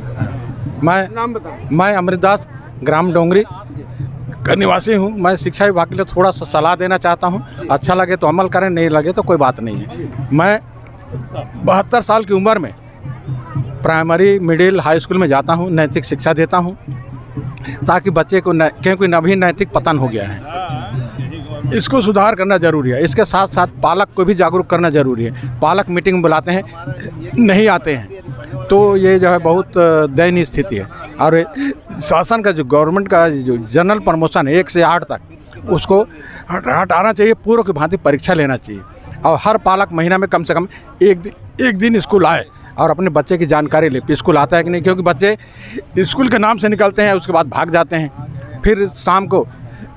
मैं नाम बताओ। मैं अमृतदास ग्राम डोंगरी का निवासी हूँ। मैं शिक्षा विभाग के लिए थोड़ा सा सलाह देना चाहता हूँ। अच्छा लगे तो अमल करें, नहीं लगे तो कोई बात नहीं है। मैं 72 साल की उम्र में प्राइमरी, मिडिल, हाई स्कूल में जाता हूँ, नैतिक शिक्षा देता हूँ ताकि बच्चे को क्योंकि अभी नैतिक पतन हो गया है, इसको सुधार करना जरूरी है। इसके साथ साथ पालक को भी जागरूक करना जरूरी है। पालक मीटिंग बुलाते हैं, नहीं आते हैं, तो ये जो है बहुत दयनीय स्थिति है। और शासन का जो गवर्नमेंट का जो जनरल प्रमोशन है 1 से 8 तक, उसको हटाना चाहिए। पूर्व की भांति परीक्षा लेना चाहिए और हर पालक महीना में कम से कम एक दिन स्कूल आए और अपने बच्चे की जानकारी ले, स्कूल आता है कि नहीं। क्योंकि बच्चे स्कूल के नाम से निकलते हैं, उसके बाद भाग जाते हैं, फिर शाम को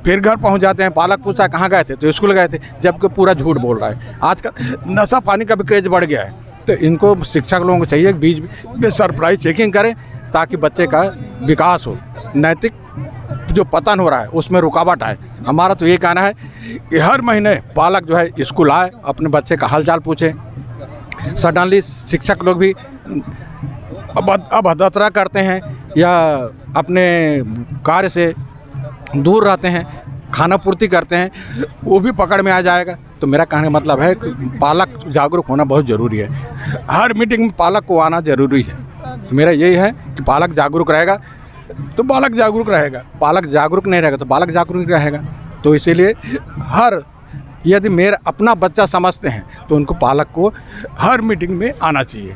फिर घर पहुंच जाते हैं। पालक पूछा कहाँ गए थे, तो स्कूल गए थे, जबकि पूरा झूठ बोल रहा है। आजकल नशा पानी का भी क्रेज बढ़ गया है, तो इनको शिक्षक लोगों को चाहिए बीच में सरप्राइज चेकिंग करें ताकि बच्चे का विकास हो, नैतिक जो पतन हो रहा है उसमें रुकावट आए। हमारा तो ये कहना है कि हर महीने पालक जो है स्कूल आए, अपने बच्चे का हालचाल पूछे। सडनली शिक्षक लोग भी अभद्रता करते हैं या अपने कार्य से दूर रहते हैं, खाना पूर्ति करते हैं, वो भी पकड़ में आ जाएगा। तो मेरा कहने का मतलब है कि पालक जागरूक होना बहुत ज़रूरी है। हर मीटिंग में पालक को आना ज़रूरी है। तो मेरा यही है कि पालक जागरूक रहेगा तो बालक जागरूक रहेगा, पालक जागरूक नहीं रहेगा तो बालक जागरूक नहीं रहेगा। तो इसीलिए यदि मेरा अपना बच्चा समझते हैं तो उनको पालक को हर मीटिंग में आना चाहिए।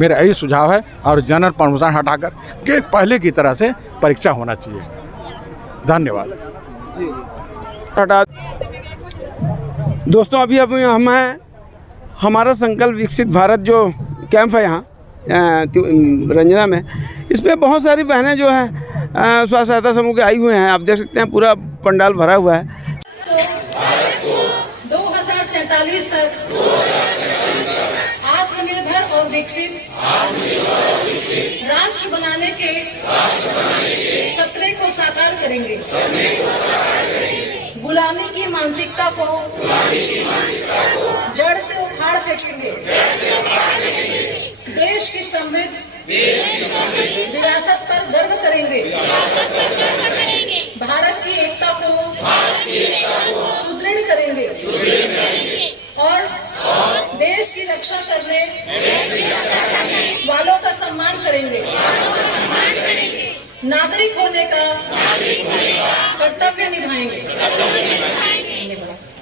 मेरा यही सुझाव है। और जनरल प्रमोशन हटाकर के पहले की तरह से परीक्षा होना चाहिए। धन्यवाद। दोस्तों, अभी हम हैं हमारा संकल्प विकसित भारत जो कैंप है यहाँ रंजना में, इस पर बहुत सारी बहनें जो हैं स्व सहायता समूह के आई हुए हैं। आप देख सकते हैं पूरा पंडाल भरा हुआ है। 2047 तक आत्मनिर्भर और विकसित राष्ट्र बनाने के सपने को साकार करेंगे। गुलामी की मानसिकता को जड़ से उखाड़ फेंकेंगे। देश की समृद्ध विरासत पर गर्व करेंगे। भारत की एकता को सुदृढ़ करेंगे और देश की रक्षा करने वालों का सम्मान करेंगे। नागरिक होने का कर्तव्य निभाएंगे।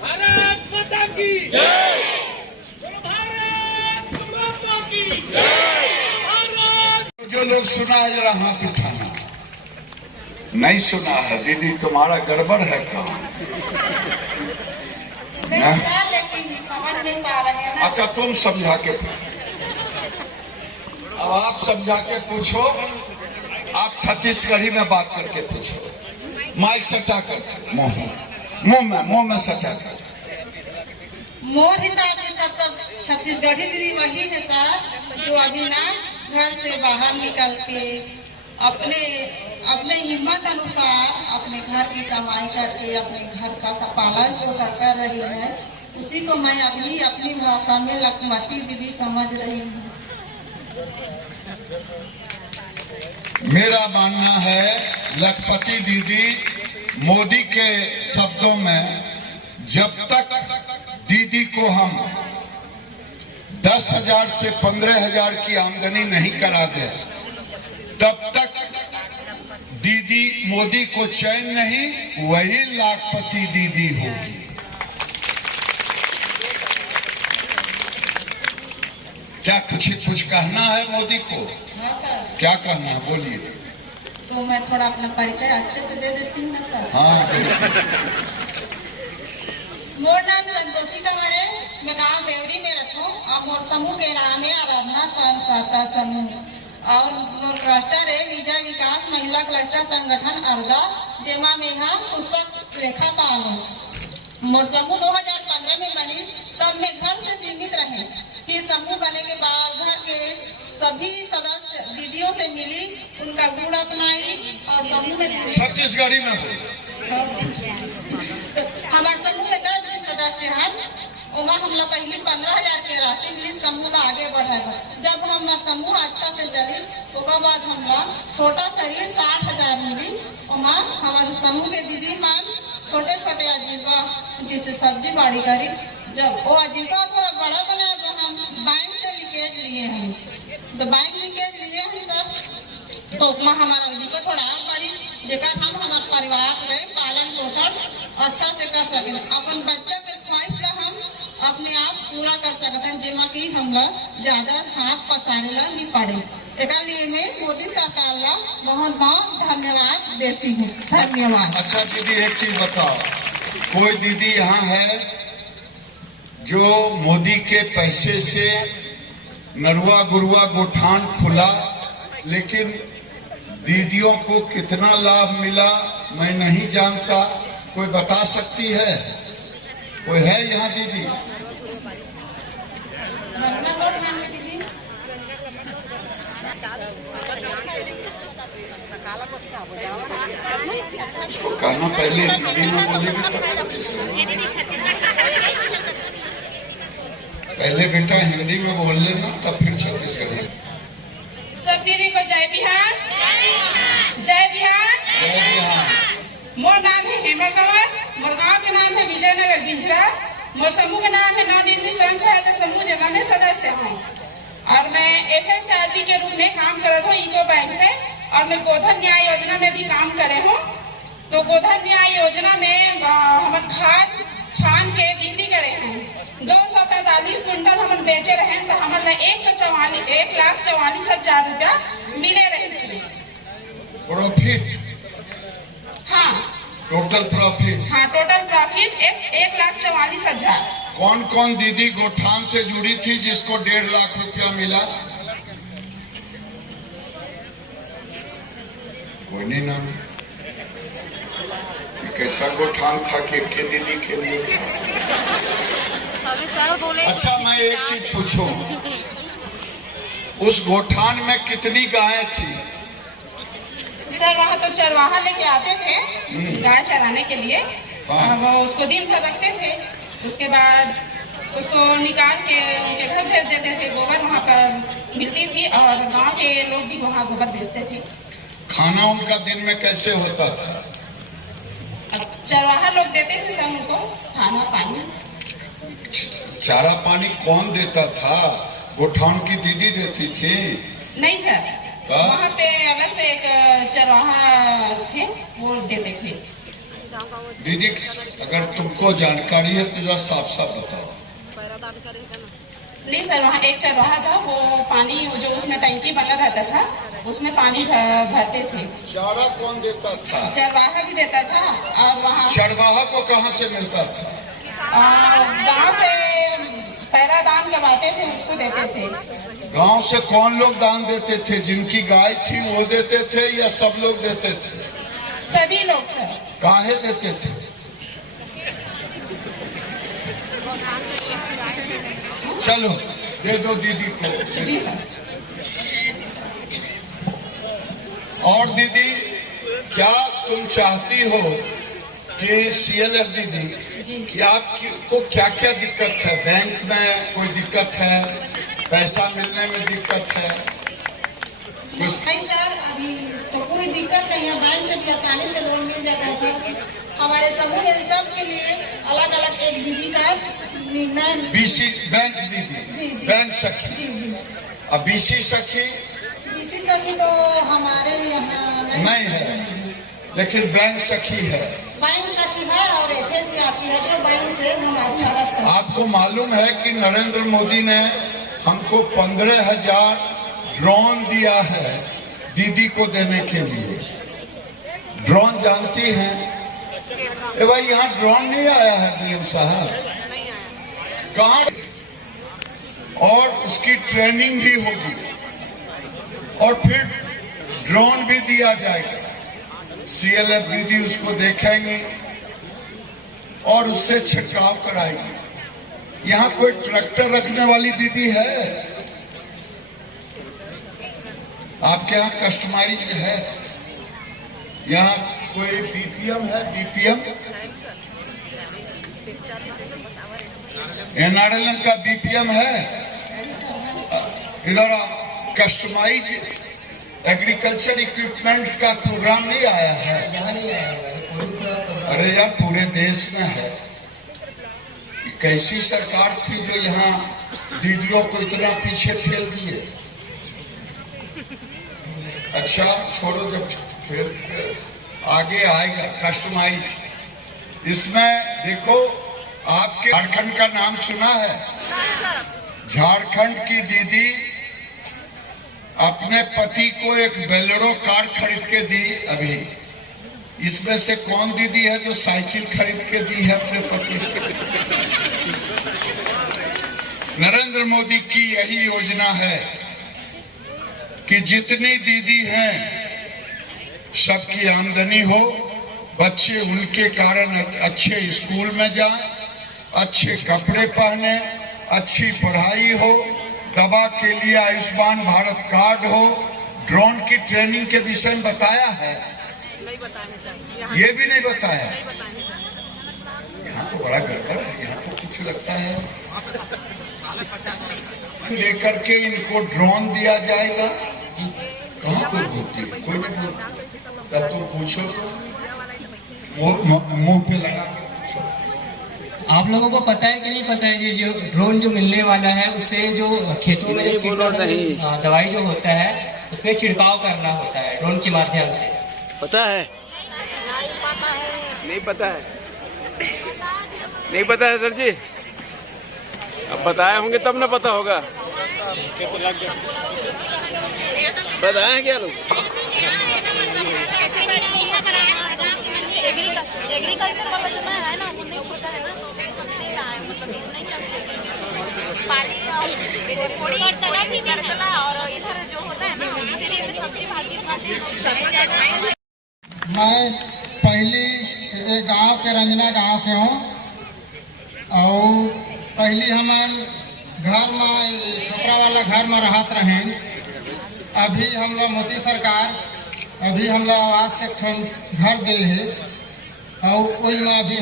भारत माता की जय। जो लोग सुना है जरा हाथ उठाना। नहीं सुना है दीदी, तुम्हारा गड़बड़ है कहाँ? लेकिन समझ नहीं पा रहे हैं ना। अच्छा, तुम समझा के पूछो। अब आप समझा के पूछो। आप छत्तीसगढ़ी में बात करके पूछो। माइक सचा कर मुंह में सचा कर। मोर हिसाब से छत्तीसगढ़ी दीदी वही है सर, जो अभी ना घर से बाहर निकल के अपने हिम्मत अनुसार अपने घर की कमाई करके अपने घर का पालन पोषण कर रही है। उसी को मैं अभी अपनी भाषा में लखमती दीदी समझ रही हूँ। मेरा मानना है लखपति दीदी मोदी के शब्दों में, जब तक दीदी को हम 10,000 से 15,000 की आमदनी नहीं करा दे, तब तक दीदी मोदी को चैन नहीं, वही लाखपति दीदी होगी। क्या कुछ कहना है मोदी को? हाँ सर। क्या कहना है, बोलिए। तो मैं थोड़ा अपना परिचय अच्छे से दे देती हूँ ना सर। हाँ, मोर नाम संतोषी कंवर है। मैं गांव देवरी में रहूं और मोर समूह के नाम है आराधना संस्था समूह और मोर क्लस्टर है विजय विकास महिला क्लस्टर संगठन अर्दा जेमा में हम पुस्तक लेखा पालू। मोर समूह 2015 में बनी, तब मैं घर से सीमित रही। फिर समूह बने के बाद घर के सभी सदस्य दीदियों से मिली, उनका गुण अपनाई और समूह में छत्तीसगढ़ी में हमारे समूह में 10 सदस्य हैं। उमा हम लोग पहले 15,000 के राशि मिली, समूह ला आगे बढ़ेगा। जब हमारा समूह अच्छा से चली उसके बाद हम लोग छोटा शरीर 60,000 मिली। उमा हमारे समूह के दीदी मान छोटे छोटे आजीविका जिससे सब्जी बाड़ी करी। जब वो आजीविका थोड़ा बड़ा बना तो हम बैंक से लीकेज लिए हैं, तो बैंक लीकेज लिए हैं सर, तो उतना हमारा आजीविका थोड़ा और बढ़ी, जेकर हम हमारे परिवार के पालन पोषण अच्छा से कर सकें। अपन बच्चा के ख्वाहिश ला हम अपने आप पूरा कर सकते हैं, जेमा कि हम लोग ज्यादा हाथ पसारे ला नहीं पड़े। एक लिए मैं मोदी सरकार ला बहुत बहुत धन्यवाद देती हूँ। धन्यवाद। अच्छा दीदी एक चीज बताओ, कोई दीदी यहाँ है जो मोदी के पैसे से नरुआ गुरुआ गोठान खुला, लेकिन दीदियों को कितना लाभ मिला मैं नहीं जानता, कोई बता सकती है? कोई है यहाँ दीदी? उसको कहना पहले हिंदी में बोलेगी तब पहले बेटा हिंदी में बोल लेना तब फिर छत्तीसगढ़ी। सब दीदी को जय बिहार। जय बिहार। जय बिहार। मोर नाम है हेमा कंवर, मोर गाँव के नाम है विजयनगर गिंजरा, मोर समूह का नाम है नवनिर्मित स्वयं सहायता समूह जेमा में सदस्य हूँ और मैं FSRP के रूप में काम करत हूँ इको बैंक से और मैं गोधन न्याय योजना में भी काम करे हूँ। तो गोधन न्याय योजना में हम खाद छान के बिक्री करे हैं। 245 कुंटल हम बेचे रहे तो हमारे 1,44,000 रुपया मिले रहे। प्रॉफिट? हाँ टोटल प्रॉफिट? हाँ टोटल प्रॉफिट 1,44,000। कौन कौन दीदी गोठान से जुड़ी थी जिसको 1.5 लाख रुपया मिला? कोई नहीं नाम? कैसा गोठान था कि दीदी के लिए? अच्छा मैं एक चीज पूछूं, उस गोठान में कितनी गायें थी? सर वहाँ तो चरवाहा लेके आते थे गाय चराने के लिए, वो उसको दिन भर रखते थे, उसके बाद उसको निकाल के उनके घर भेज देते थे। गोबर वहाँ पर मिलती थी और गांव के लोग भी वहाँ गोबर बेचते थे। खाना उनका दिन में कैसे होता था? चरवाहा लोग देते थे सब उनको खाना पानी। चारा पानी कौन देता था? गोठान की दीदी देती थी? नहीं सर, वहाँ पे अलग से एक चरवाहा थे वो देते थे। दीदी अगर तुमको जानकारी है तो जरा साफ साफ बताओ। नहीं सर, वहाँ एक चरवाहा था, वो पानी जो उसमें टंकी बना रहता था उसमें पानी भरते थे। चारा कौन देता था? चरवाहा भी देता था। और वहाँ चरवाहा को कहाँ से मिलता था? गाँव से पैरा दान करवाते थे उसको देते थे। गांव से कौन लोग दान देते थे? जिनकी गाय थी वो देते थे या सब लोग देते थे? सभी लोग सर। काहे देते थे? चलो दे दो दीदी को। जी सर। और दीदी क्या तुम चाहती हो कि CLF दीदी कि आपको क्या क्या दिक्कत है? बैंक में कोई दिक्कत है? पैसा मिलने में दिक्कत है? नहीं सर, अभी तो कोई दिक्कत नहीं है, बैंक से भी आसानी से लोन मिल जाता है सर। हमारे समूह में सबके लिए अलग अलग एक दीदी का निर्णय। BC बैंक दीदी, बैंक सखी। अब BC सखी तो हमारे यहाँ नहीं है, लेकिन बैंक सखी है। बैंक सखी है और FSRP है जो बैंक से हमारी मदद करती है। आपको मालूम है कि नरेंद्र मोदी ने हमको 15,000 ड्रोन दिया है दीदी को देने के लिए। ड्रोन जानती हैं? ए भाई यहाँ ड्रोन नहीं आया है डीएम साहब, कहाँ? और उसकी ट्रेनिंग भी होगी और फिर ड्रोन भी दिया जाएगा। CLF दीदी उसको देखेंगे और उससे छिड़काव कराएगी। यहाँ कोई ट्रैक्टर रखने वाली दीदी है? आपके यहाँ कस्टमाइज है? यहाँ कोई BPM है? BPM NRLM का BPM है? इधर कस्टमाइज एग्रीकल्चर इक्विपमेंट्स का प्रोग्राम नहीं आया है? अरे यार पूरे देश में है। कैसी सरकार थी जो यहाँ दीदियों को इतना पीछे फेल दिए? अच्छा छोड़ो, जब आगे आएगा कस्टमाइज। इसमें देखो, आपके झारखंड का नाम सुना है? झारखंड की दीदी अपने पति को एक बेलेरो कार खरीद के दी। अभी इसमें से कौन दीदी है जो साइकिल खरीद के दी है अपने पति को? नरेंद्र मोदी की यही योजना है कि जितनी दीदी हैं सबकी आमदनी हो, बच्चे उनके कारण अच्छे स्कूल में जाएं, अच्छे कपड़े पहने, अच्छी पढ़ाई हो, दवा के लिए आयुष्मान भारत कार्ड हो। ड्रोन की ट्रेनिंग के विषय में बताया है? ये भी नहीं बताया। यहाँ तो बड़ा गड़बड़ है। यहाँ तो कुछ लगता है लेकर के इनको ड्रोन दिया जाएगा। कहाँ कोई बोलती है? कोई नहीं बोलती। तुम पूछो तो वो मुंह पे लगा। आप लोगों को पता है कि नहीं पता है, ये जो ड्रोन जो मिलने वाला है उससे जो खेतों में दवाई जो होता है उसमें छिड़काव करना होता है ड्रोन के माध्यम से। पता है? नहीं पता है। नहीं पता है सर जी, अब बताए होंगे तब ना पता होगा। बताए क्या लोग? एग्रीकल्चर वाला जो है ना, वो नहीं होता है ना, मतलब नहीं चलती पानी करतला और इधर जो होता है ना, इसीलिए सब्जी भाजी मैं पहली गांव के रंजना गांव के हूँ और पहली हम घर में छोकरा वाला घर में रहत रहे। अभी हम लोग मोदी सरकार अभी हम लोग आवास से घर दे है और वही में अभी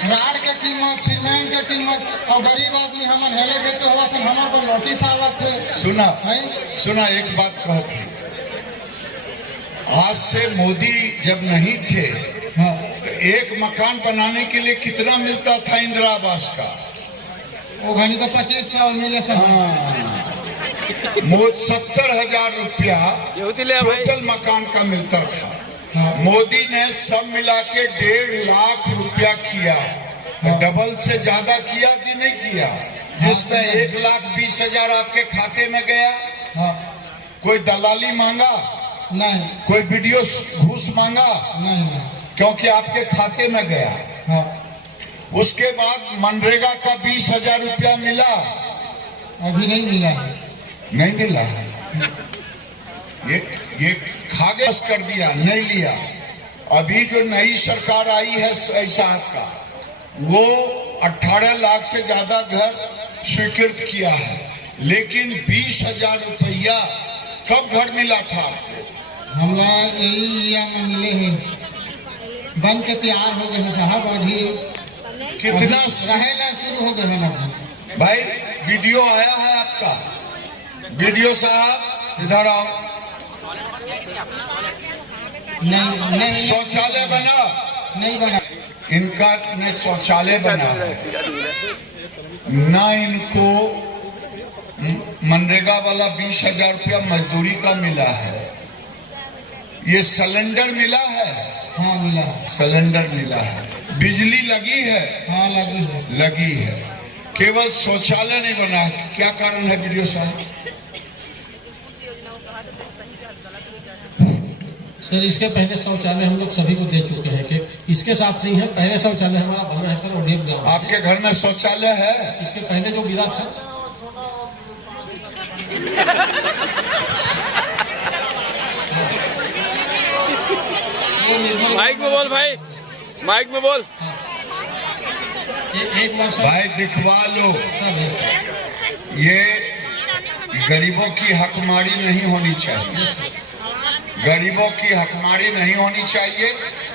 राड के कीमत, सीमेंट के कीमत और गरीब आदमी हमन हेले के तो हुआ तो हमारे को नोटिस आवत है। सुना एक बात कहती, आज से मोदी जब नहीं थे तो एक मकान बनाने के लिए कितना मिलता था इंदिरा आवास का? वो घनी तो 2500 मिले सब। 70,000 रुपया टोटल मकान का मिलता था। मोदी ने सब मिला के 1.5 लाख रुपया किया। डबल से ज्यादा किया कि नहीं किया? जिसमें 1,20,000 आपके खाते में गया। कोई दलाली मांगा नहीं, कोई वीडियो घूस मांगा नहीं, क्योंकि आपके खाते में गया। उसके बाद मनरेगा का 20,000 रुपया मिला। अभी नहीं मिला। नहीं मिला। ये खागज कर दिया, नहीं लिया। अभी जो नई सरकार आई है साहब का, वो 18 लाख से ज्यादा घर स्वीकृत किया है, लेकिन 20,000 रुपया कब घर मिला था आपको? हम लोग यही मिले हैं, बन के तैयार हो गए साहब। अभी कितना रहेला शुरू हो गए हैं भाई। वीडियो आया है आपका? वीडियो साहब इधर आओ। नहीं, शौचालय बना? नहीं बना। इनका ने शौचालय बना ना। इनको मनरेगा वाला 20,000 रुपया मजदूरी का मिला है। ये सिलेंडर मिला है? हाँ मिला। सिलेंडर मिला है। बिजली लगी है? हाँ लगी है। लगी है। केवल शौचालय नहीं बना है। क्या कारण है वीडियो साहब? सर इसके पहले शौचालय हम लोग सभी को दे चुके हैं कि इसके साथ नहीं है, पहले शौचालय हमारा बना है सर ओडीएफ गाँव। आपके घर में शौचालय है? इसके पहले जो मिला था माइक में बोल भाई, माइक में बोल। एक बार सर भाई दिखवा लो। सब ये गरीबों की हकमारी नहीं होनी चाहिए, गरीबों की हकमारी नहीं होनी चाहिए।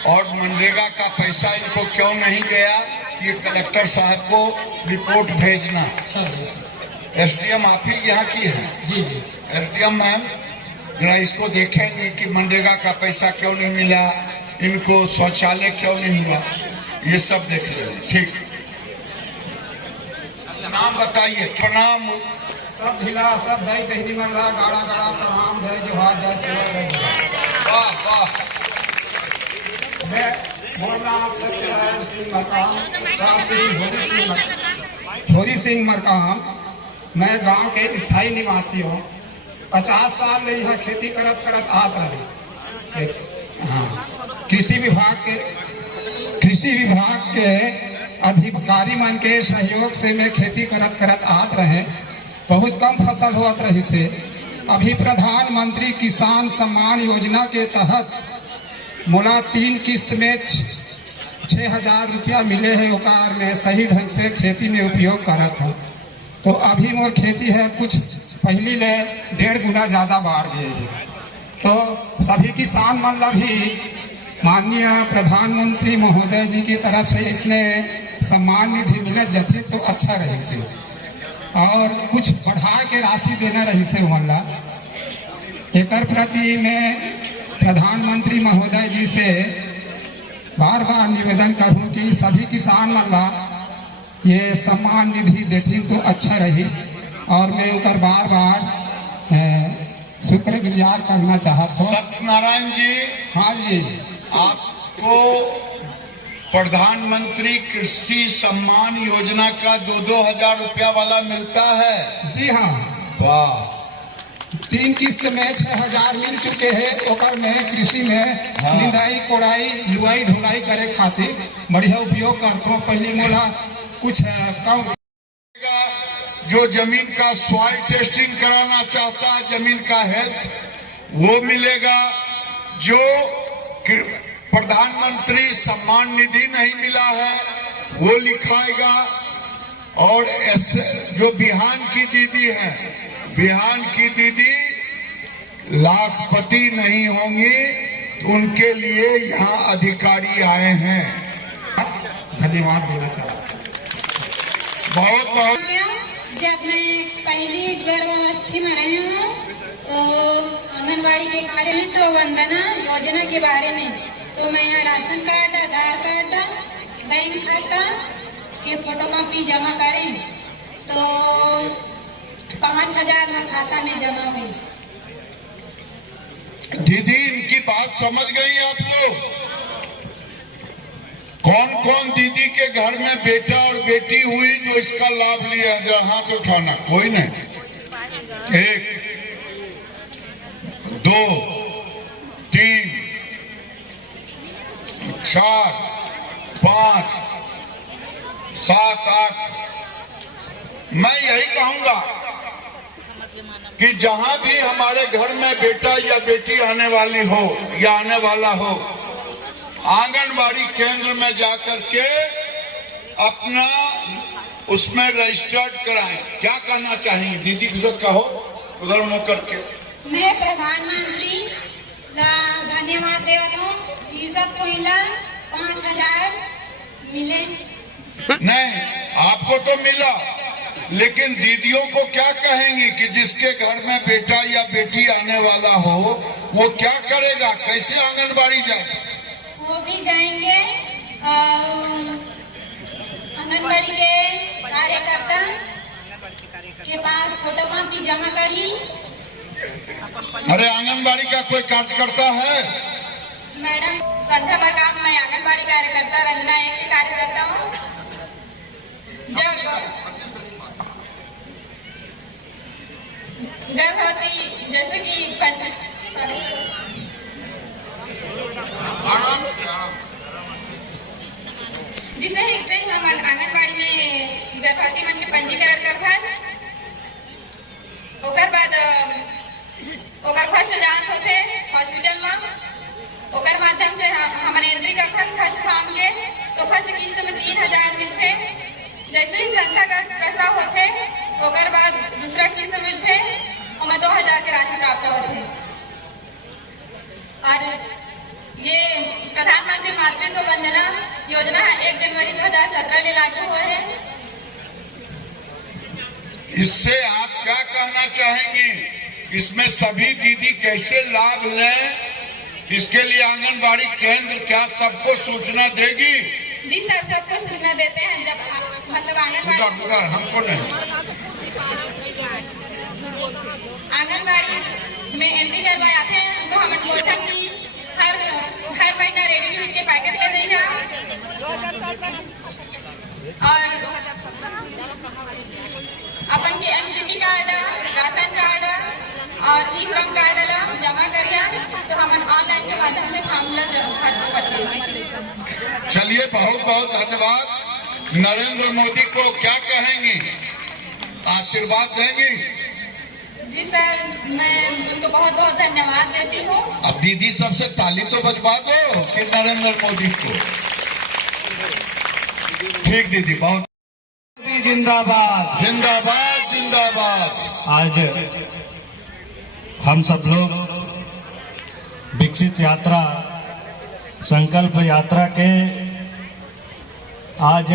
और मनरेगा का पैसा इनको क्यों नहीं गया, ये कलेक्टर साहब को रिपोर्ट भेजना। सर एसडीएम आप ही यहाँ की है? जी जी एसडीएम मैम जरा इसको देखेंगे कि मनरेगा का पैसा क्यों नहीं मिला, इनको शौचालय क्यों नहीं मिला, ये सब देख लेंगे। ठीक, नाम बताइए। प्रणाम। सब ढीला सब दही दही मन रहा गाड़ा गाड़ा प्रणाम जय जोहार जय सेवा। वाह वाह। मैं मोर नाम सत्यनारायण सिंह मरकाम, होरी सिंह मरकाम। मैं गांव के स्थायी निवासी हूँ। 50 साल ले यह खेती करत करत आत रहे। हाँ, कृषि विभाग के अधिकारी मन के सहयोग से मैं खेती करत करत आत रहे। बहुत कम फसल होत रही से अभी प्रधानमंत्री किसान सम्मान योजना के तहत मोला 3 किस्त में 6,000 रुपया मिले हैं। ओकार में सही ढंग से खेती में उपयोग करत हूँ। तो अभी मोर खेती है कुछ पहली ले 1.5 गुना ज़्यादा बढ़ गई है। तो सभी किसान मन ला भी माननीय प्रधानमंत्री महोदय जी की तरफ से इसने सम्मान निधि मिले जाते तो अच्छा रही से, और कुछ बढ़ा के राशि देना रही से हमला। एक प्रति मैं प्रधानमंत्री महोदय जी से बार बार निवेदन करूं कि सभी किसान मन ला ये सम्मान निधि देती तो अच्छा रही, और मैं उनका बार बार शुक्रगुजार करना चाहता हूँ। सत्यनारायण जी, हाँ जी, आपको प्रधानमंत्री कृषि सम्मान योजना का 2-2 हजार रुपया वाला मिलता है? जी हाँ। वाह। 3 किस्त में 6,000 मिल चुके हैं। ओकर में कृषि में हाँ। निंदाई कोड़ाई लुआई ढुलाई करे खातिर बढ़िया उपयोग करता हूँ। पहले मोला कुछ कम। जो जमीन का सॉइल टेस्टिंग कराना चाहता है, जमीन का हेल्थ, वो मिलेगा। जो प्रधानमंत्री सम्मान निधि नहीं मिला है वो लिखाएगा। और ऐसे जो बिहान की दीदी है, बिहान की दीदी लाखपति नहीं होंगी, तो उनके लिए यहाँ अधिकारी आए हैं। धन्यवाद देना चाहता हूँ। बहुत बहुत। जब मैं पहली गर्भावस्थी में रही हूँ तो आंगनबाड़ी के बारे में, तो वंदना योजना के बारे में, तो मैं यहाँ राशन कार्ड, आधार कार्ड, बैंक खाता के फोटोकॉपी जमा करें तो 5,000 में खाता में जमा हुई। दीदी इनकी बात समझ गई आप लोग? कौन कौन दीदी के घर में बेटा और बेटी हुई जो इसका लाभ लिया? जरा हाथ उठाना। कोई नहीं। 1 2 3 4 5 7 8। मैं यही कहूंगा कि जहां भी हमारे घर में बेटा या बेटी आने वाली हो या आने वाला हो, आंगनबाड़ी केंद्र में जाकर के अपना उसमें रजिस्टर्ड कराएं। क्या कहना चाहेंगे दीदी? कुछ कहो उधर मुंह करके। मैं प्रधानमंत्री धन्यवाद देता हूँ। सबको 5,000 मिले। नहीं, आपको तो मिला, लेकिन दीदियों को क्या कहेंगे कि जिसके घर में बेटा या बेटी आने वाला हो वो क्या करेगा? कैसे आंगनबाड़ी जाएगा? वो भी जाएंगे और आंगनबाड़ी के कार्यकर्ता के पास फोटोकॉपी जमा करी। अरे आंगनबाड़ी का कोई कार्यकर्ता है? मैडम संध्या मरकाम, मैं आंगनबाड़ी कार्यकर्ता रंजना 1 की कार्यकर्ता हूँ। गर्भवती जैसे कि जैसे ही हम आंगनबाड़ी में गर्भवती मन के पंजीकरण करता ओकर बाद ओकर फर्स्ट जांच होते हॉस्पिटल में ओकर माध्यम से हमारे एंट्री करता फर्स्ट फॉर्म के तो फर्स्ट किस्त में 3,000 मिलते जैसे ही संस्था का प्रसव होते ओकर बाद दूसरा किस्त मिलते और 2,000 की राशि प्राप्त होती और ये प्रधानमंत्री मातृत्व वंदना योजना 1 जनवरी 2017 में लागू हुए है। इससे आप क्या कहना चाहेंगी? इसमें सभी दीदी कैसे लाभ लें? इसके लिए आंगनबाड़ी केंद्र क्या सबको सूचना देगी? जी सर, सबको सूचना देते हैं। जब मतलब आंगनबाड़ी हमको नहीं आंगनबाड़ी में एंट्री करवाए आते हैं तो हम भोजन की हर महीना रेडी मीट के पैकेट ले दी जाए और अपन के एमसीपी कार्ड राशन कार्ड और ई श्रम कार्ड जमा करिए तो हम ऑनलाइन के माध्यम से फॉर्म भर करते हैं। चलिए, बहुत बहुत धन्यवाद। नरेंद्र मोदी को क्या कहेंगी? आशीर्वाद देंगी? जी सर, मैं उनको बहुत बहुत धन्यवाद देती हूँ। अब दीदी सबसे ताली तो बजवा दो कि नरेंद्र मोदी को। ठीक दीदी, बहुत जिंदाबाद जिंदाबाद जिंदाबाद। आज हम सब लोग विकसित यात्रा संकल्प यात्रा के आज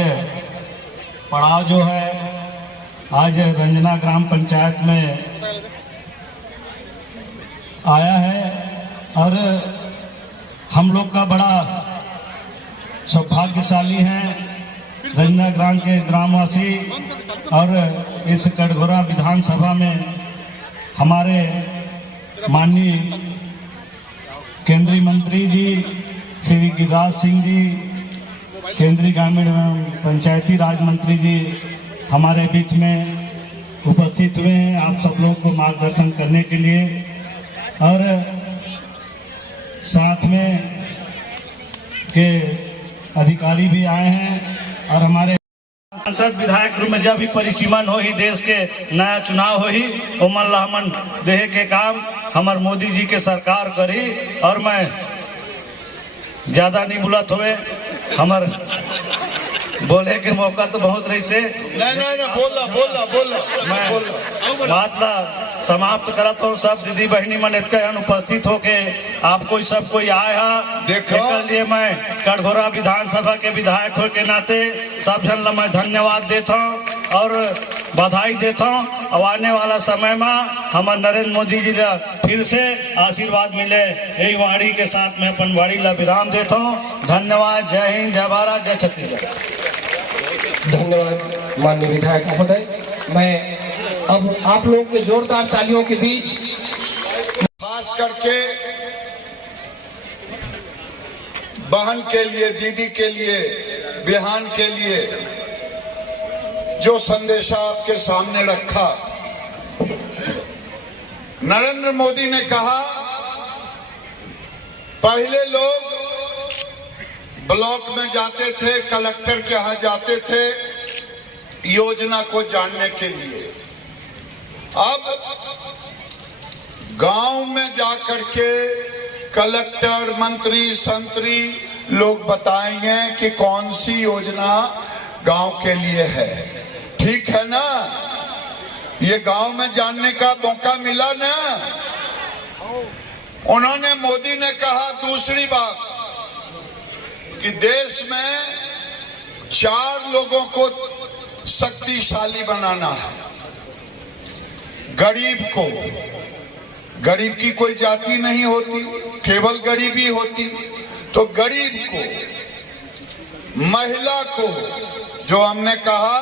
पड़ाव जो है आज रंजना ग्राम पंचायत में आया है और हम लोग का बड़ा सौभाग्यशाली हैं रंजना ग्राम के ग्रामवासी और इस कटघोरा विधानसभा में हमारे माननीय केंद्रीय मंत्री जी श्री गिरिराज सिंह जी, केंद्रीय ग्रामीण एवं पंचायती राज मंत्री जी हमारे बीच में उपस्थित हुए हैं आप सब लोग को मार्गदर्शन करने के लिए और साथ में के अधिकारी भी आए हैं और हमारे सांसद विधायक रूप में जब भी परिसीमन हो ही देश के नया चुनाव हो ही ओमन लहमन देह के काम हमार मोदी जी के सरकार करी और मैं ज्यादा नहीं बुलत हुए हमार बोले के मौका तो बहुत रही से नहीं बोला मैं बात ला समाप्त करता हूँ। सब दीदी बहनी मन इतने उपस्थित होके आपको सब कोई आए हैं देखो लिए मैं कटघोरा विधानसभा के विधायक हो के नाते सब जन ला मैं धन्यवाद देता हूँ और बधाई देता हूँ। अब आने वाला समय में हमारे नरेंद्र मोदी जी का फिर से आशीर्वाद मिले यही वाणी के साथ में अपन वाणी ला विराम देता हूँ। धन्यवाद। जय हिंद, जय भारत, जय छत्तीसगढ़। धन्यवाद माननीय विधायक महोदय। मैं अब आप लोगों के जोरदार तालियों के बीच खास करके बहन के लिए, दीदी के लिए, बिहान के लिए जो संदेशा आपके सामने रखा। नरेंद्र मोदी ने कहा पहले लोग ब्लॉक में जाते थे, कलेक्टर के यहाँ जाते थे योजना को जानने के लिए। अब गांव में जाकर के कलेक्टर, मंत्री, संतरी लोग बताएंगे कि कौन सी योजना गांव के लिए है। ठीक है ना? ये गांव में जानने का मौका मिला ना। उन्होंने, मोदी ने कहा दूसरी बात कि देश में 4 लोगों को शक्तिशाली बनाना है। गरीब को, गरीब की कोई जाति नहीं होती, केवल गरीबी होती। तो गरीब को, महिला को, जो हमने कहा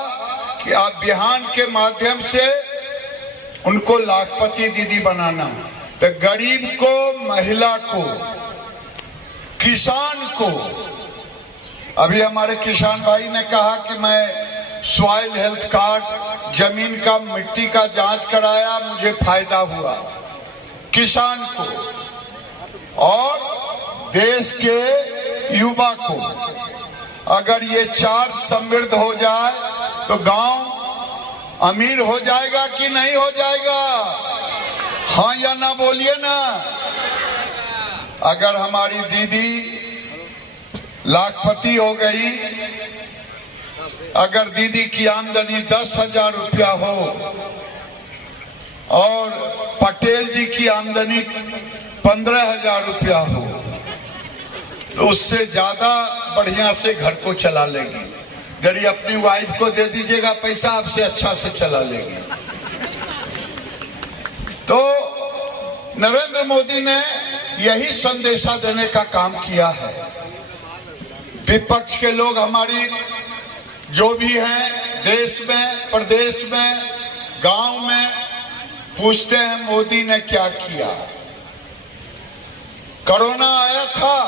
कि आप बिहान के माध्यम से उनको लाखपति दीदी बनाना, तो गरीब को, महिला को, किसान को। अभी हमारे किसान भाई ने कहा कि मैं सॉइल हेल्थ कार्ड, जमीन का, मिट्टी का जांच कराया, मुझे फायदा हुआ। किसान को और देश के युवा को अगर ये चार समृद्ध हो जाए तो गांव अमीर हो जाएगा कि नहीं हो जाएगा? हाँ या ना बोलिए ना। अगर हमारी दीदी लाखपति हो गई, अगर दीदी की आमदनी 10,000 रुपया हो और पटेल जी की आमदनी 15,000 रुपया हो, तो उससे ज्यादा बढ़िया से घर को चला लेगी। गड़ी अपनी वाइफ को दे दीजिएगा पैसा, आपसे अच्छा से चला लेगी। तो नरेंद्र मोदी ने यही संदेशा देने का काम किया है। विपक्ष के लोग हमारी जो भी हैं, देश में, प्रदेश में, गांव में, पूछते हैं मोदी ने क्या किया। कोरोना आया था,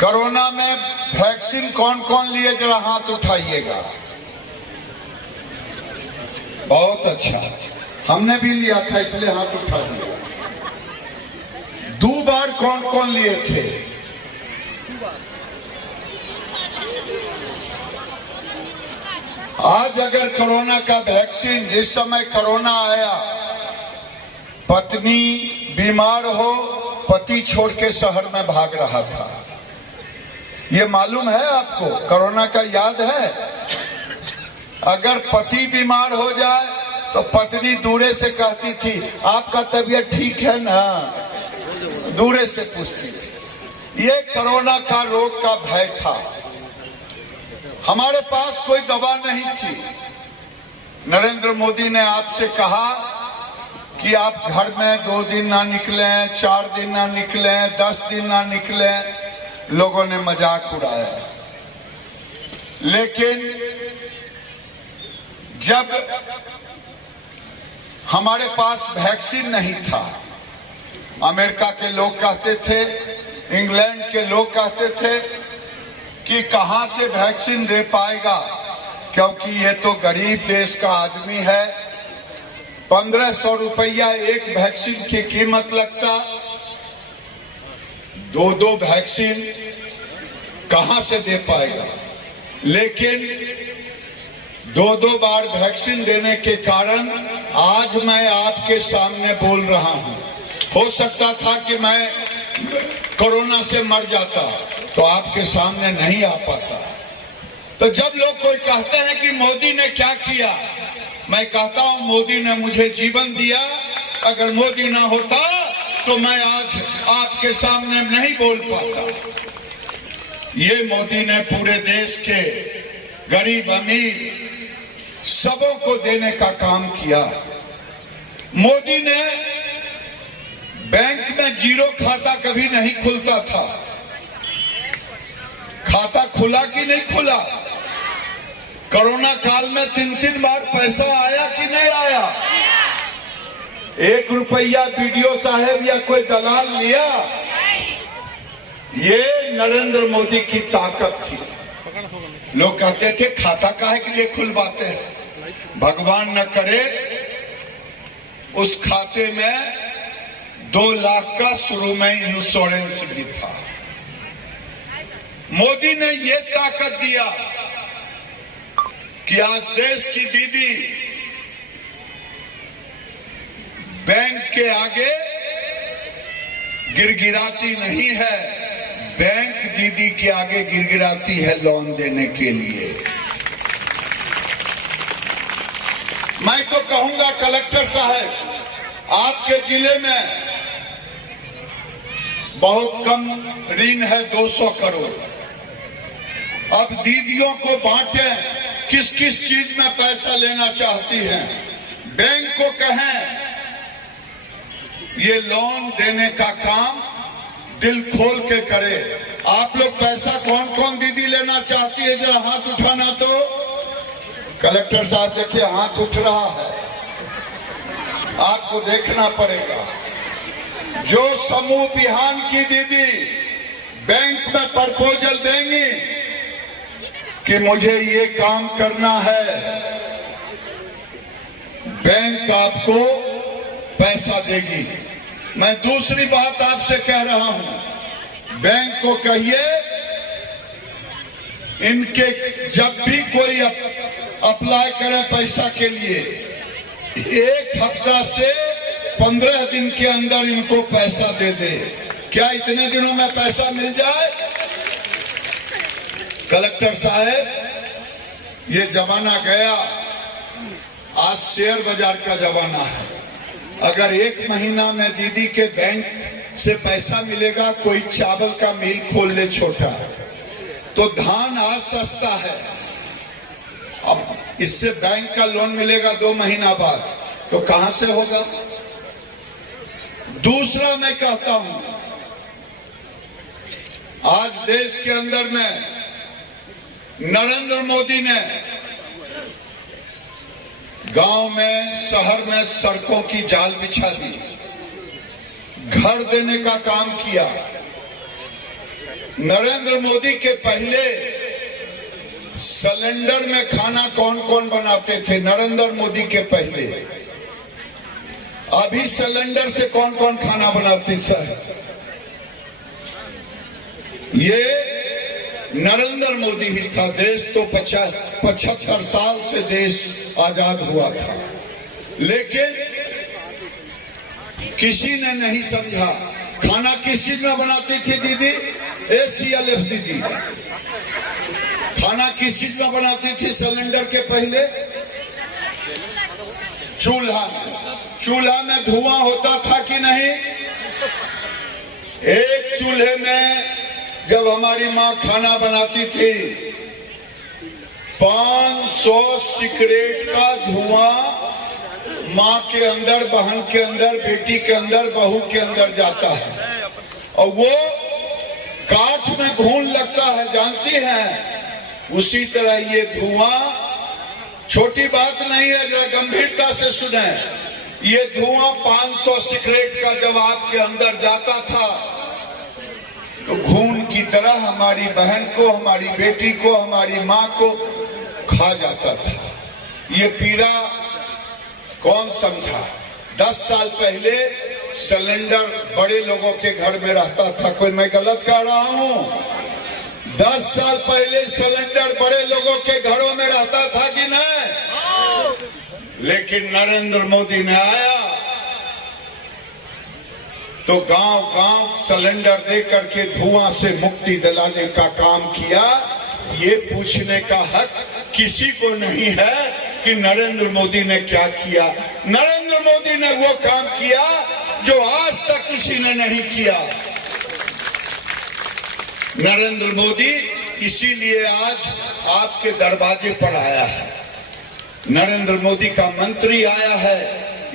कोरोना में वैक्सीन कौन कौन लिए, जरा हाथ उठाइएगा। बहुत अच्छा, हमने भी लिया था इसलिए हाथ उठा दिया। 2 बार कौन कौन लिए थे? आज अगर कोरोना का वैक्सीन, जिस समय कोरोना आया, पत्नी बीमार हो, पति छोड़ के शहर में भाग रहा था। ये मालूम है आपको? कोरोना का याद है? अगर पति बीमार हो जाए तो पत्नी दूरे से कहती थी आपका तबीयत ठीक है ना, दूरे से पूछती थी। ये कोरोना का रोग का भय था। हमारे पास कोई दवा नहीं थी। नरेंद्र मोदी ने आपसे कहा कि आप घर में 2 दिन ना निकलें, 4 दिन ना निकलें, 10 दिन ना निकलें। लोगों ने मजाक उड़ाया, लेकिन जब हमारे पास वैक्सीन नहीं था, अमेरिका के लोग कहते थे, इंग्लैंड के लोग कहते थे कि कहां से वैक्सीन दे पाएगा, क्योंकि ये तो गरीब देश का आदमी है। 1500 रुपया एक वैक्सीन की कीमत लगता, 2 वैक्सीन कहां से दे पाएगा। लेकिन 2 बार वैक्सीन देने के कारण आज मैं आपके सामने बोल रहा हूं। हो सकता था कि मैं कोरोना से मर जाता तो आपके सामने नहीं आ पाता। तो जब लोग कोई कहते हैं कि मोदी ने क्या किया, मैं कहता हूं मोदी ने मुझे जीवन दिया। अगर मोदी ना होता तो मैं आज आपके सामने नहीं बोल पाता। ये मोदी ने पूरे देश के गरीब अमीर सबों को देने का काम किया। मोदी ने बैंक में जीरो खाता कभी नहीं खुलता था। खाता खुला कि नहीं खुला? कोरोना काल में 3 बार पैसा आया कि नहीं आया? 1 रुपया बीडीओ साहब या कोई दलाल लिया? ये नरेंद्र मोदी की ताकत थी। लोग कहते थे खाता काहे के लिए खुलवाते हैं? भगवान न करे उस खाते में 2 लाख का शुरू में इंश्योरेंस भी था। मोदी ने ये ताकत दिया कि आज देश की दीदी बैंक के आगे गिड़गिड़ाती नहीं है, बैंक दीदी के आगे गिड़गिड़ाती है लोन देने के लिए। मैं तो कहूंगा कलेक्टर साहब, आपके जिले में बहुत कम ऋण है, 200 करोड़। अब दीदियों को बांटे, किस किस चीज में पैसा लेना चाहती हैं, बैंक को कहें ये लोन देने का काम दिल खोल के करे। आप लोग पैसा कौन कौन दीदी लेना चाहती है, जरा हाथ उठाना। तो कलेक्टर साहब देखिए हाथ उठ रहा है, आपको देखना पड़ेगा। जो समूह बिहान की दीदी बैंक में प्रपोजल देंगी कि मुझे ये काम करना है, बैंक आपको पैसा देगी। मैं दूसरी बात आपसे कह रहा हूं, बैंक को कहिए इनके जब भी कोई अप्लाई करे पैसा के लिए 1 हफ्ता से 15 दिन के अंदर इनको पैसा दे दे। क्या इतने दिनों में पैसा मिल जाए? कलेक्टर साहब, ये जमाना गया, आज शेयर बाजार का जमाना है। अगर 1 महीना में दीदी के बैंक से पैसा मिलेगा, कोई चावल का मिल खोल ले छोटा, तो धान आज सस्ता है, अब इससे बैंक का लोन मिलेगा 2 महीना बाद, तो कहां से होगा? दूसरा मैं कहता हूं, आज देश के अंदर में नरेंद्र मोदी ने गांव में, शहर में सड़कों की जाल बिछा दी, घर देने का काम किया। नरेंद्र मोदी के पहले सिलेंडर में खाना कौन कौन बनाते थे? नरेंद्र मोदी के पहले। अभी सिलेंडर से कौन कौन खाना बनाते सर? ये नरेंद्र मोदी ही था। देश तो 75 साल से देश आजाद हुआ था, लेकिन किसी ने नहीं समझा। खाना किस चीज में बनाती थी दीदी? ACLF दीदी। खाना किस चीज में बनाती थी सिलेंडर के पहले? चूल्हा। चूल्हा में धुआं होता था कि नहीं? एक चूल्हे में जब हमारी माँ खाना बनाती थी, 500 सिगरेट का धुआं माँ के अंदर, बहन के अंदर, बेटी के अंदर, बहू के अंदर जाता है, और वो काठ में घून लगता है, जानती हैं? उसी तरह ये धुआं, छोटी बात नहीं है, जरा गंभीरता से सुने। ये धुआं 500 सिगरेट का जब आपके अंदर जाता था, तो खून की तरह हमारी बहन को, हमारी बेटी को, हमारी माँ को खा जाता था। ये पीड़ा कौन समझा? 10 साल पहले सिलेंडर बड़े लोगों के घर में रहता था। कोई मैं गलत कह रहा हूँ? 10 साल पहले सिलेंडर बड़े लोगों के घरों में रहता था कि नहीं? लेकिन नरेंद्र मोदी ने आया तो गांव गांव सिलेंडर दे करके धुआं से मुक्ति दिलाने का काम किया। ये पूछने का हक किसी को नहीं है कि नरेंद्र मोदी ने क्या किया। नरेंद्र मोदी ने वो काम किया जो आज तक किसी ने नहीं किया। नरेंद्र मोदी इसीलिए आज आपके दरवाजे पर आया है। नरेंद्र मोदी का मंत्री आया है,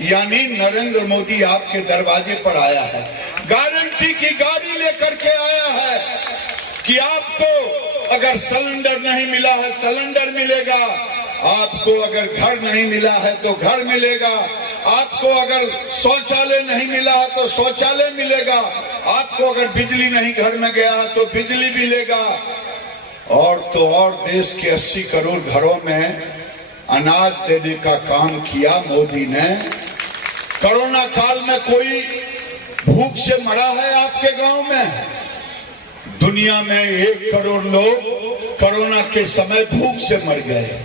यानी नरेंद्र मोदी आपके दरवाजे पर आया है। गारंटी की गाड़ी लेकर के आया है कि आपको अगर सिलेंडर नहीं मिला है, सिलेंडर मिलेगा। आपको अगर घर नहीं मिला है तो घर मिलेगा। आपको अगर शौचालय नहीं मिला है तो शौचालय मिलेगा। आपको अगर बिजली नहीं घर में गया है तो बिजली मिलेगा। और तो और देश के 80 करोड़ घरों में अनाज देने का काम किया मोदी ने। कोरोना काल में कोई भूख से मरा है आपके गांव में? दुनिया में 1 करोड़ लोग कोरोना के समय भूख से मर गए।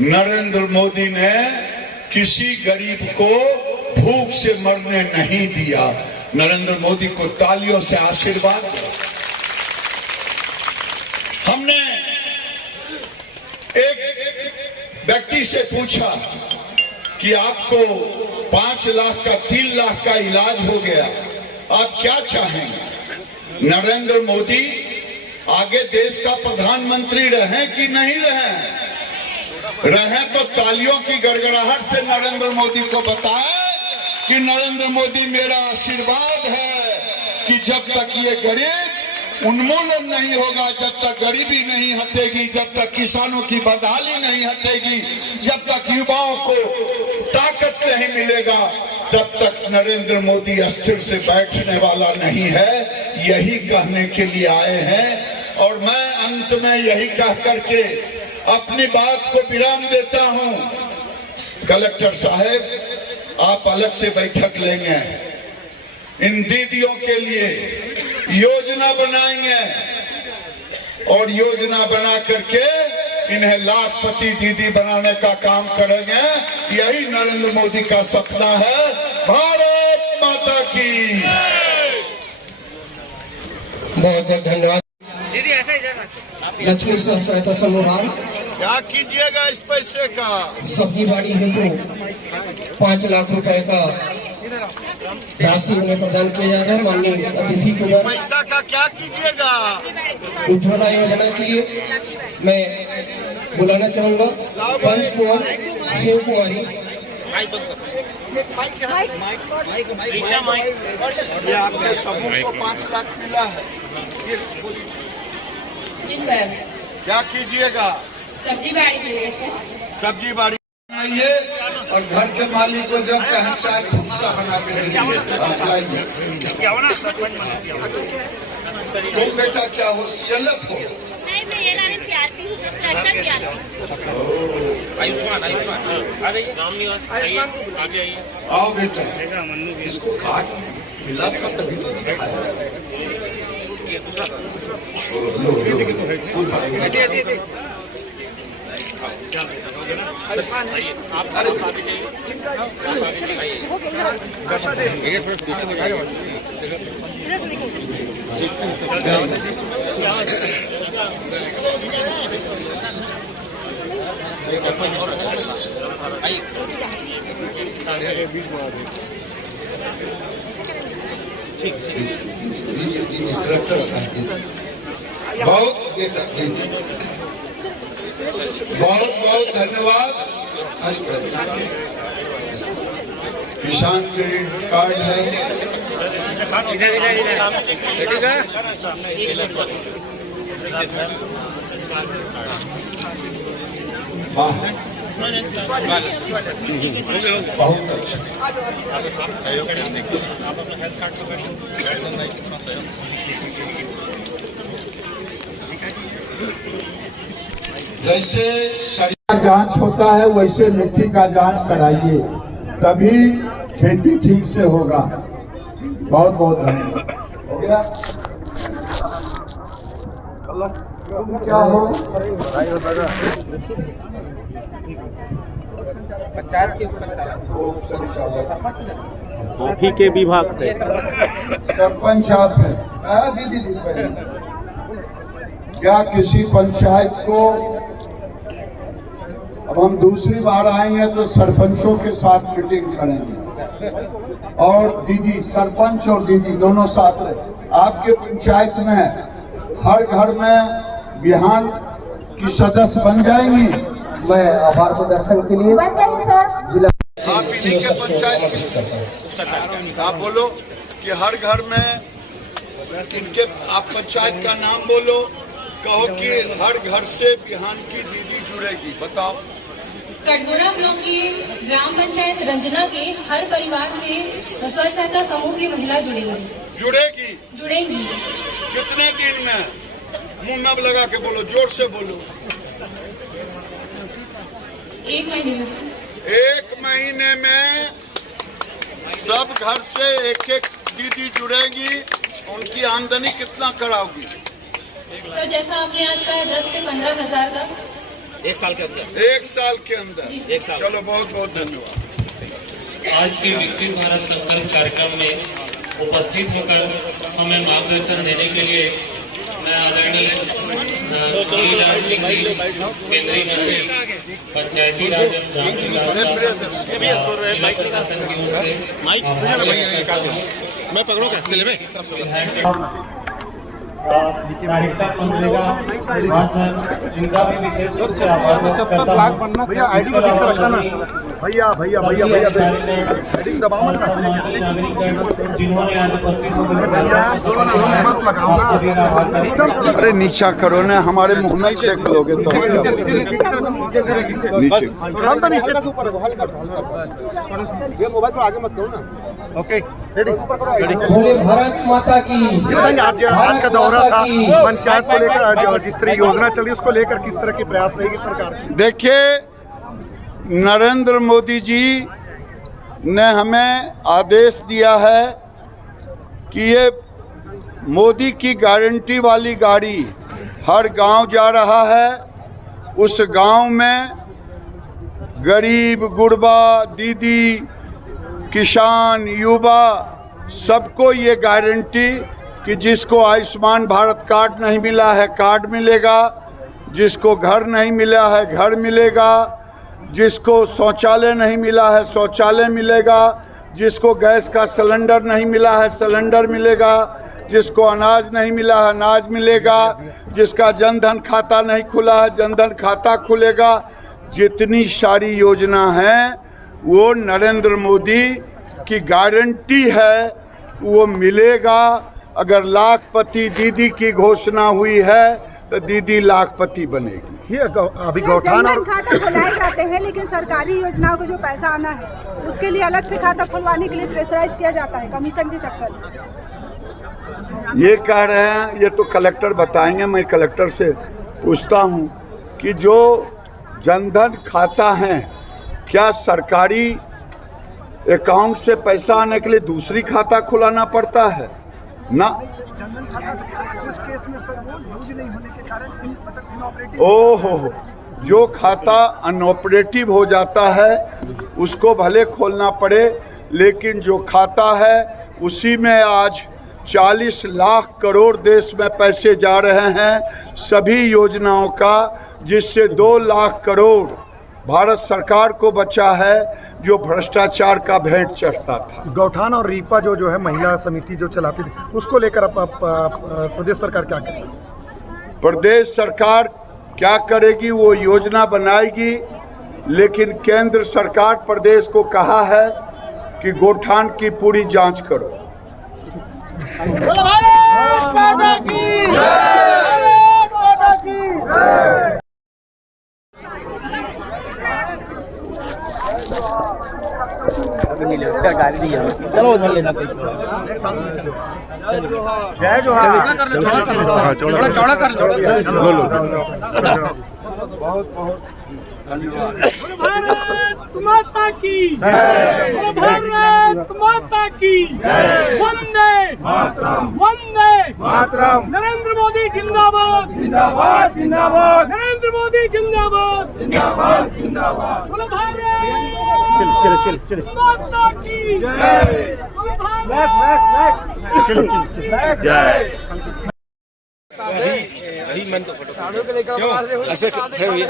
नरेंद्र मोदी ने किसी गरीब को भूख से मरने नहीं दिया। नरेंद्र मोदी को तालियों से आशीर्वाद। हमने एक व्यक्ति से पूछा कि आपको 5 लाख का 3 लाख का इलाज हो गया, आप क्या चाहेंगे? नरेंद्र मोदी आगे देश का प्रधानमंत्री रहे कि नहीं रहे? रहे तो तालियों की गड़गड़ाहट से नरेंद्र मोदी को बताए कि नरेंद्र मोदी मेरा आशीर्वाद है कि जब तक ये गरीब उन्मूलन नहीं होगा, जब तक गरीबी नहीं हटेगी, जब तक किसानों की बदहाली नहीं हटेगी, जब तक युवाओं को ताकत नहीं मिलेगा, तब तक नरेंद्र मोदी अस्थिर से बैठने वाला नहीं है। यही कहने के लिए आए हैं। और मैं अंत में यही कह करके अपनी बात को विराम देता हूं। कलेक्टर साहब, आप अलग से बैठक लेंगे, इन दीदियों के लिए योजना बनाएंगे। और योजना बना करके इन्हें लाखपति दीदी बनाने का काम करेंगे। यही नरेंद्र मोदी का सपना है। भारत माता की बहुत बहुत धन्यवाद। लक्ष्मी सहायता समूह क्या कीजिएगा इस पैसे का? सब्जी बाड़ी हेतु 5 लाख रुपए का राशि उन्हें प्रदान किया जा रहा है। माननीय अतिथि को पैसा का क्या कीजिएगा? उज्ज्वला योजना के लिए मैं बुलाना चाहूंगा पंच कुमार शिव कुमारी। ये आपके समूह को 5 लाख मिला है। जी सर। क्या कीजिएगा? सब्जी बाड़ी के लिए सब्जी बाड़ी आइए और घर के मालिक को जब कहें चाय खुदसा बना के दीजिए। तुम बेटा क्या हो? CLF हो? आओ बेटा, इसको काट मिला था तभी बहुत बेटा बहुत बहुत धन्यवाद। किसान क्रेडिट कार्ड है। बहुत अच्छा। जैसे शरीर जांच होता है वैसे मिट्टी का जांच कराइए, तभी खेती ठीक से होगा। बहुत बहुत धन्यवाद। हो गया? क्या हो? पंचायत के कॉफी के विभाग से सरपंच आप है। दीदी क्या किसी पंचायत को, अब हम दूसरी बार आएंगे तो सरपंचों के साथ मीटिंग करेंगे और दीदी, सरपंच और दीदी दोनों साथ रहे। आपके पंचायत में हर घर में बिहान की सदस्य बन जाएंगी। मैं आभार प्रदर्शन के लिए आप इन्हीं के पंचायत आप बोलो कि हर घर में इनके, आप पंचायत का नाम बोलो, कहो कि हर घर से बिहान की दीदी जुड़ेगी। बताओ। कटघोरा ब्लॉक की ग्राम पंचायत रंजना के हर परिवार से स्व सहायता समूह की महिला जुड़ेंगी। जुड़ेंगी। कितने दिन में? मुंह में लगा के बोलो, जोर से बोलो। 1 महीने में। 1 महीने में सब घर से एक एक दीदी जुड़ेंगी। उनकी आमदनी कितना कराओगी? सर जैसा आपने आज कहा 10 से 15 हजार का 1 साल के अंदर। 1 साल के अंदर। चलो बहुत बहुत धन्यवाद। आज के विकसित भारत संकल्प कार्यक्रम में उपस्थित होकर हमें मार्गदर्शन देने के लिए मैं आदरणीय गिरिराज सिंह जी, केंद्रीय मंत्री पंचायती राज प्रशासन की ओर से मैं पकड़ो क्या नागरिकता मनरेगा इनका भी विशेष रूप से आभार व्यक्त करता हूं। भैया आईडी को ठीक से रखना ना। भैया भैया भैया भैया हेडिंग दबाओ मत ना। जिन्होंने आज उपस्थित होकर मत लगाओ ना सिस्टम से। अरे नीचा करो ना, हमारे मुंह में चेक करोगे तो नीचे हम तो नीचे ये मोबाइल पर आगे मत करो ना। ओके बोले भारत माता की। आज का दौरा था पंचायत को लेकर, जिस तरह योजना चली उसको लेकर किस तरह की प्रयास रहेगी सरकार की? देखिए, नरेंद्र मोदी जी ने हमें आदेश दिया है कि ये मोदी की गारंटी वाली गाड़ी हर गांव जा रहा है। उस गांव में गरीब, गुरबा, दीदी, किसान, युवा सबको ये गारंटी कि जिसको आयुष्मान भारत कार्ड नहीं मिला है कार्ड मिलेगा, जिसको घर नहीं मिला है घर मिलेगा, जिसको शौचालय नहीं मिला है शौचालय मिलेगा, जिसको गैस का सिलेंडर नहीं मिला है सिलेंडर मिलेगा, जिसको अनाज नहीं मिला है अनाज मिलेगा, जिसका जनधन खाता नहीं खुला है जनधन खाता खुलेगा। जितनी सारी योजना हैं वो नरेंद्र मोदी की गारंटी है, वो मिलेगा। अगर लाखपति दीदी की घोषणा हुई है तो दीदी लाखपति बनेगी। ये अभी गौठान और खाता खुलाए जाते हैं, लेकिन सरकारी योजनाओं को जो पैसा आना है उसके लिए अलग से खाता खुलवाने के लिए प्रेशराइज किया जाता है कमीशन के चक्कर में। ये कह रहे हैं, ये तो कलेक्टर बताएंगे, मैं कलेक्टर से पूछता हूँ कि जो जनधन खाता है क्या सरकारी अकाउंट से पैसा आने के लिए दूसरी खाता खुलाना पड़ता है ना? जनधन खाता कुछ केस में सर वो यूज नहीं होने के कारण इनऑपरेटिव। ओहो, जो खाता अनऑपरेटिव हो जाता है उसको भले खोलना पड़े, लेकिन जो खाता है उसी में आज 40 लाख करोड़ देश में पैसे जा रहे हैं सभी योजनाओं का, जिससे 2 लाख करोड़ भारत सरकार को बचा है जो भ्रष्टाचार का भेंट चढ़ता था। गौठान और रीपा जो है महिला समिति जो चलाती थी, उसको लेकर प्रदेश सरकार क्या करेगी? प्रदेश सरकार क्या करेगी वो योजना बनाएगी, लेकिन केंद्र सरकार प्रदेश को कहा है कि गौठान की पूरी जांच करो। चलो उधर लेना जय जोहार। चौड़ा कर बहुत बहुत भारत माता की भारत माता की वंदे वंदे मातरम। नरेंद्र मोदी जिंदाबाद जिंदाबाद जिंदाबाद। नरेंद्र मोदी जिंदाबाद जिंदाबाद जिंदाबाद। बोलो भारत माता की जय। अभी मन तो फोटो ऐसे खड़े हुए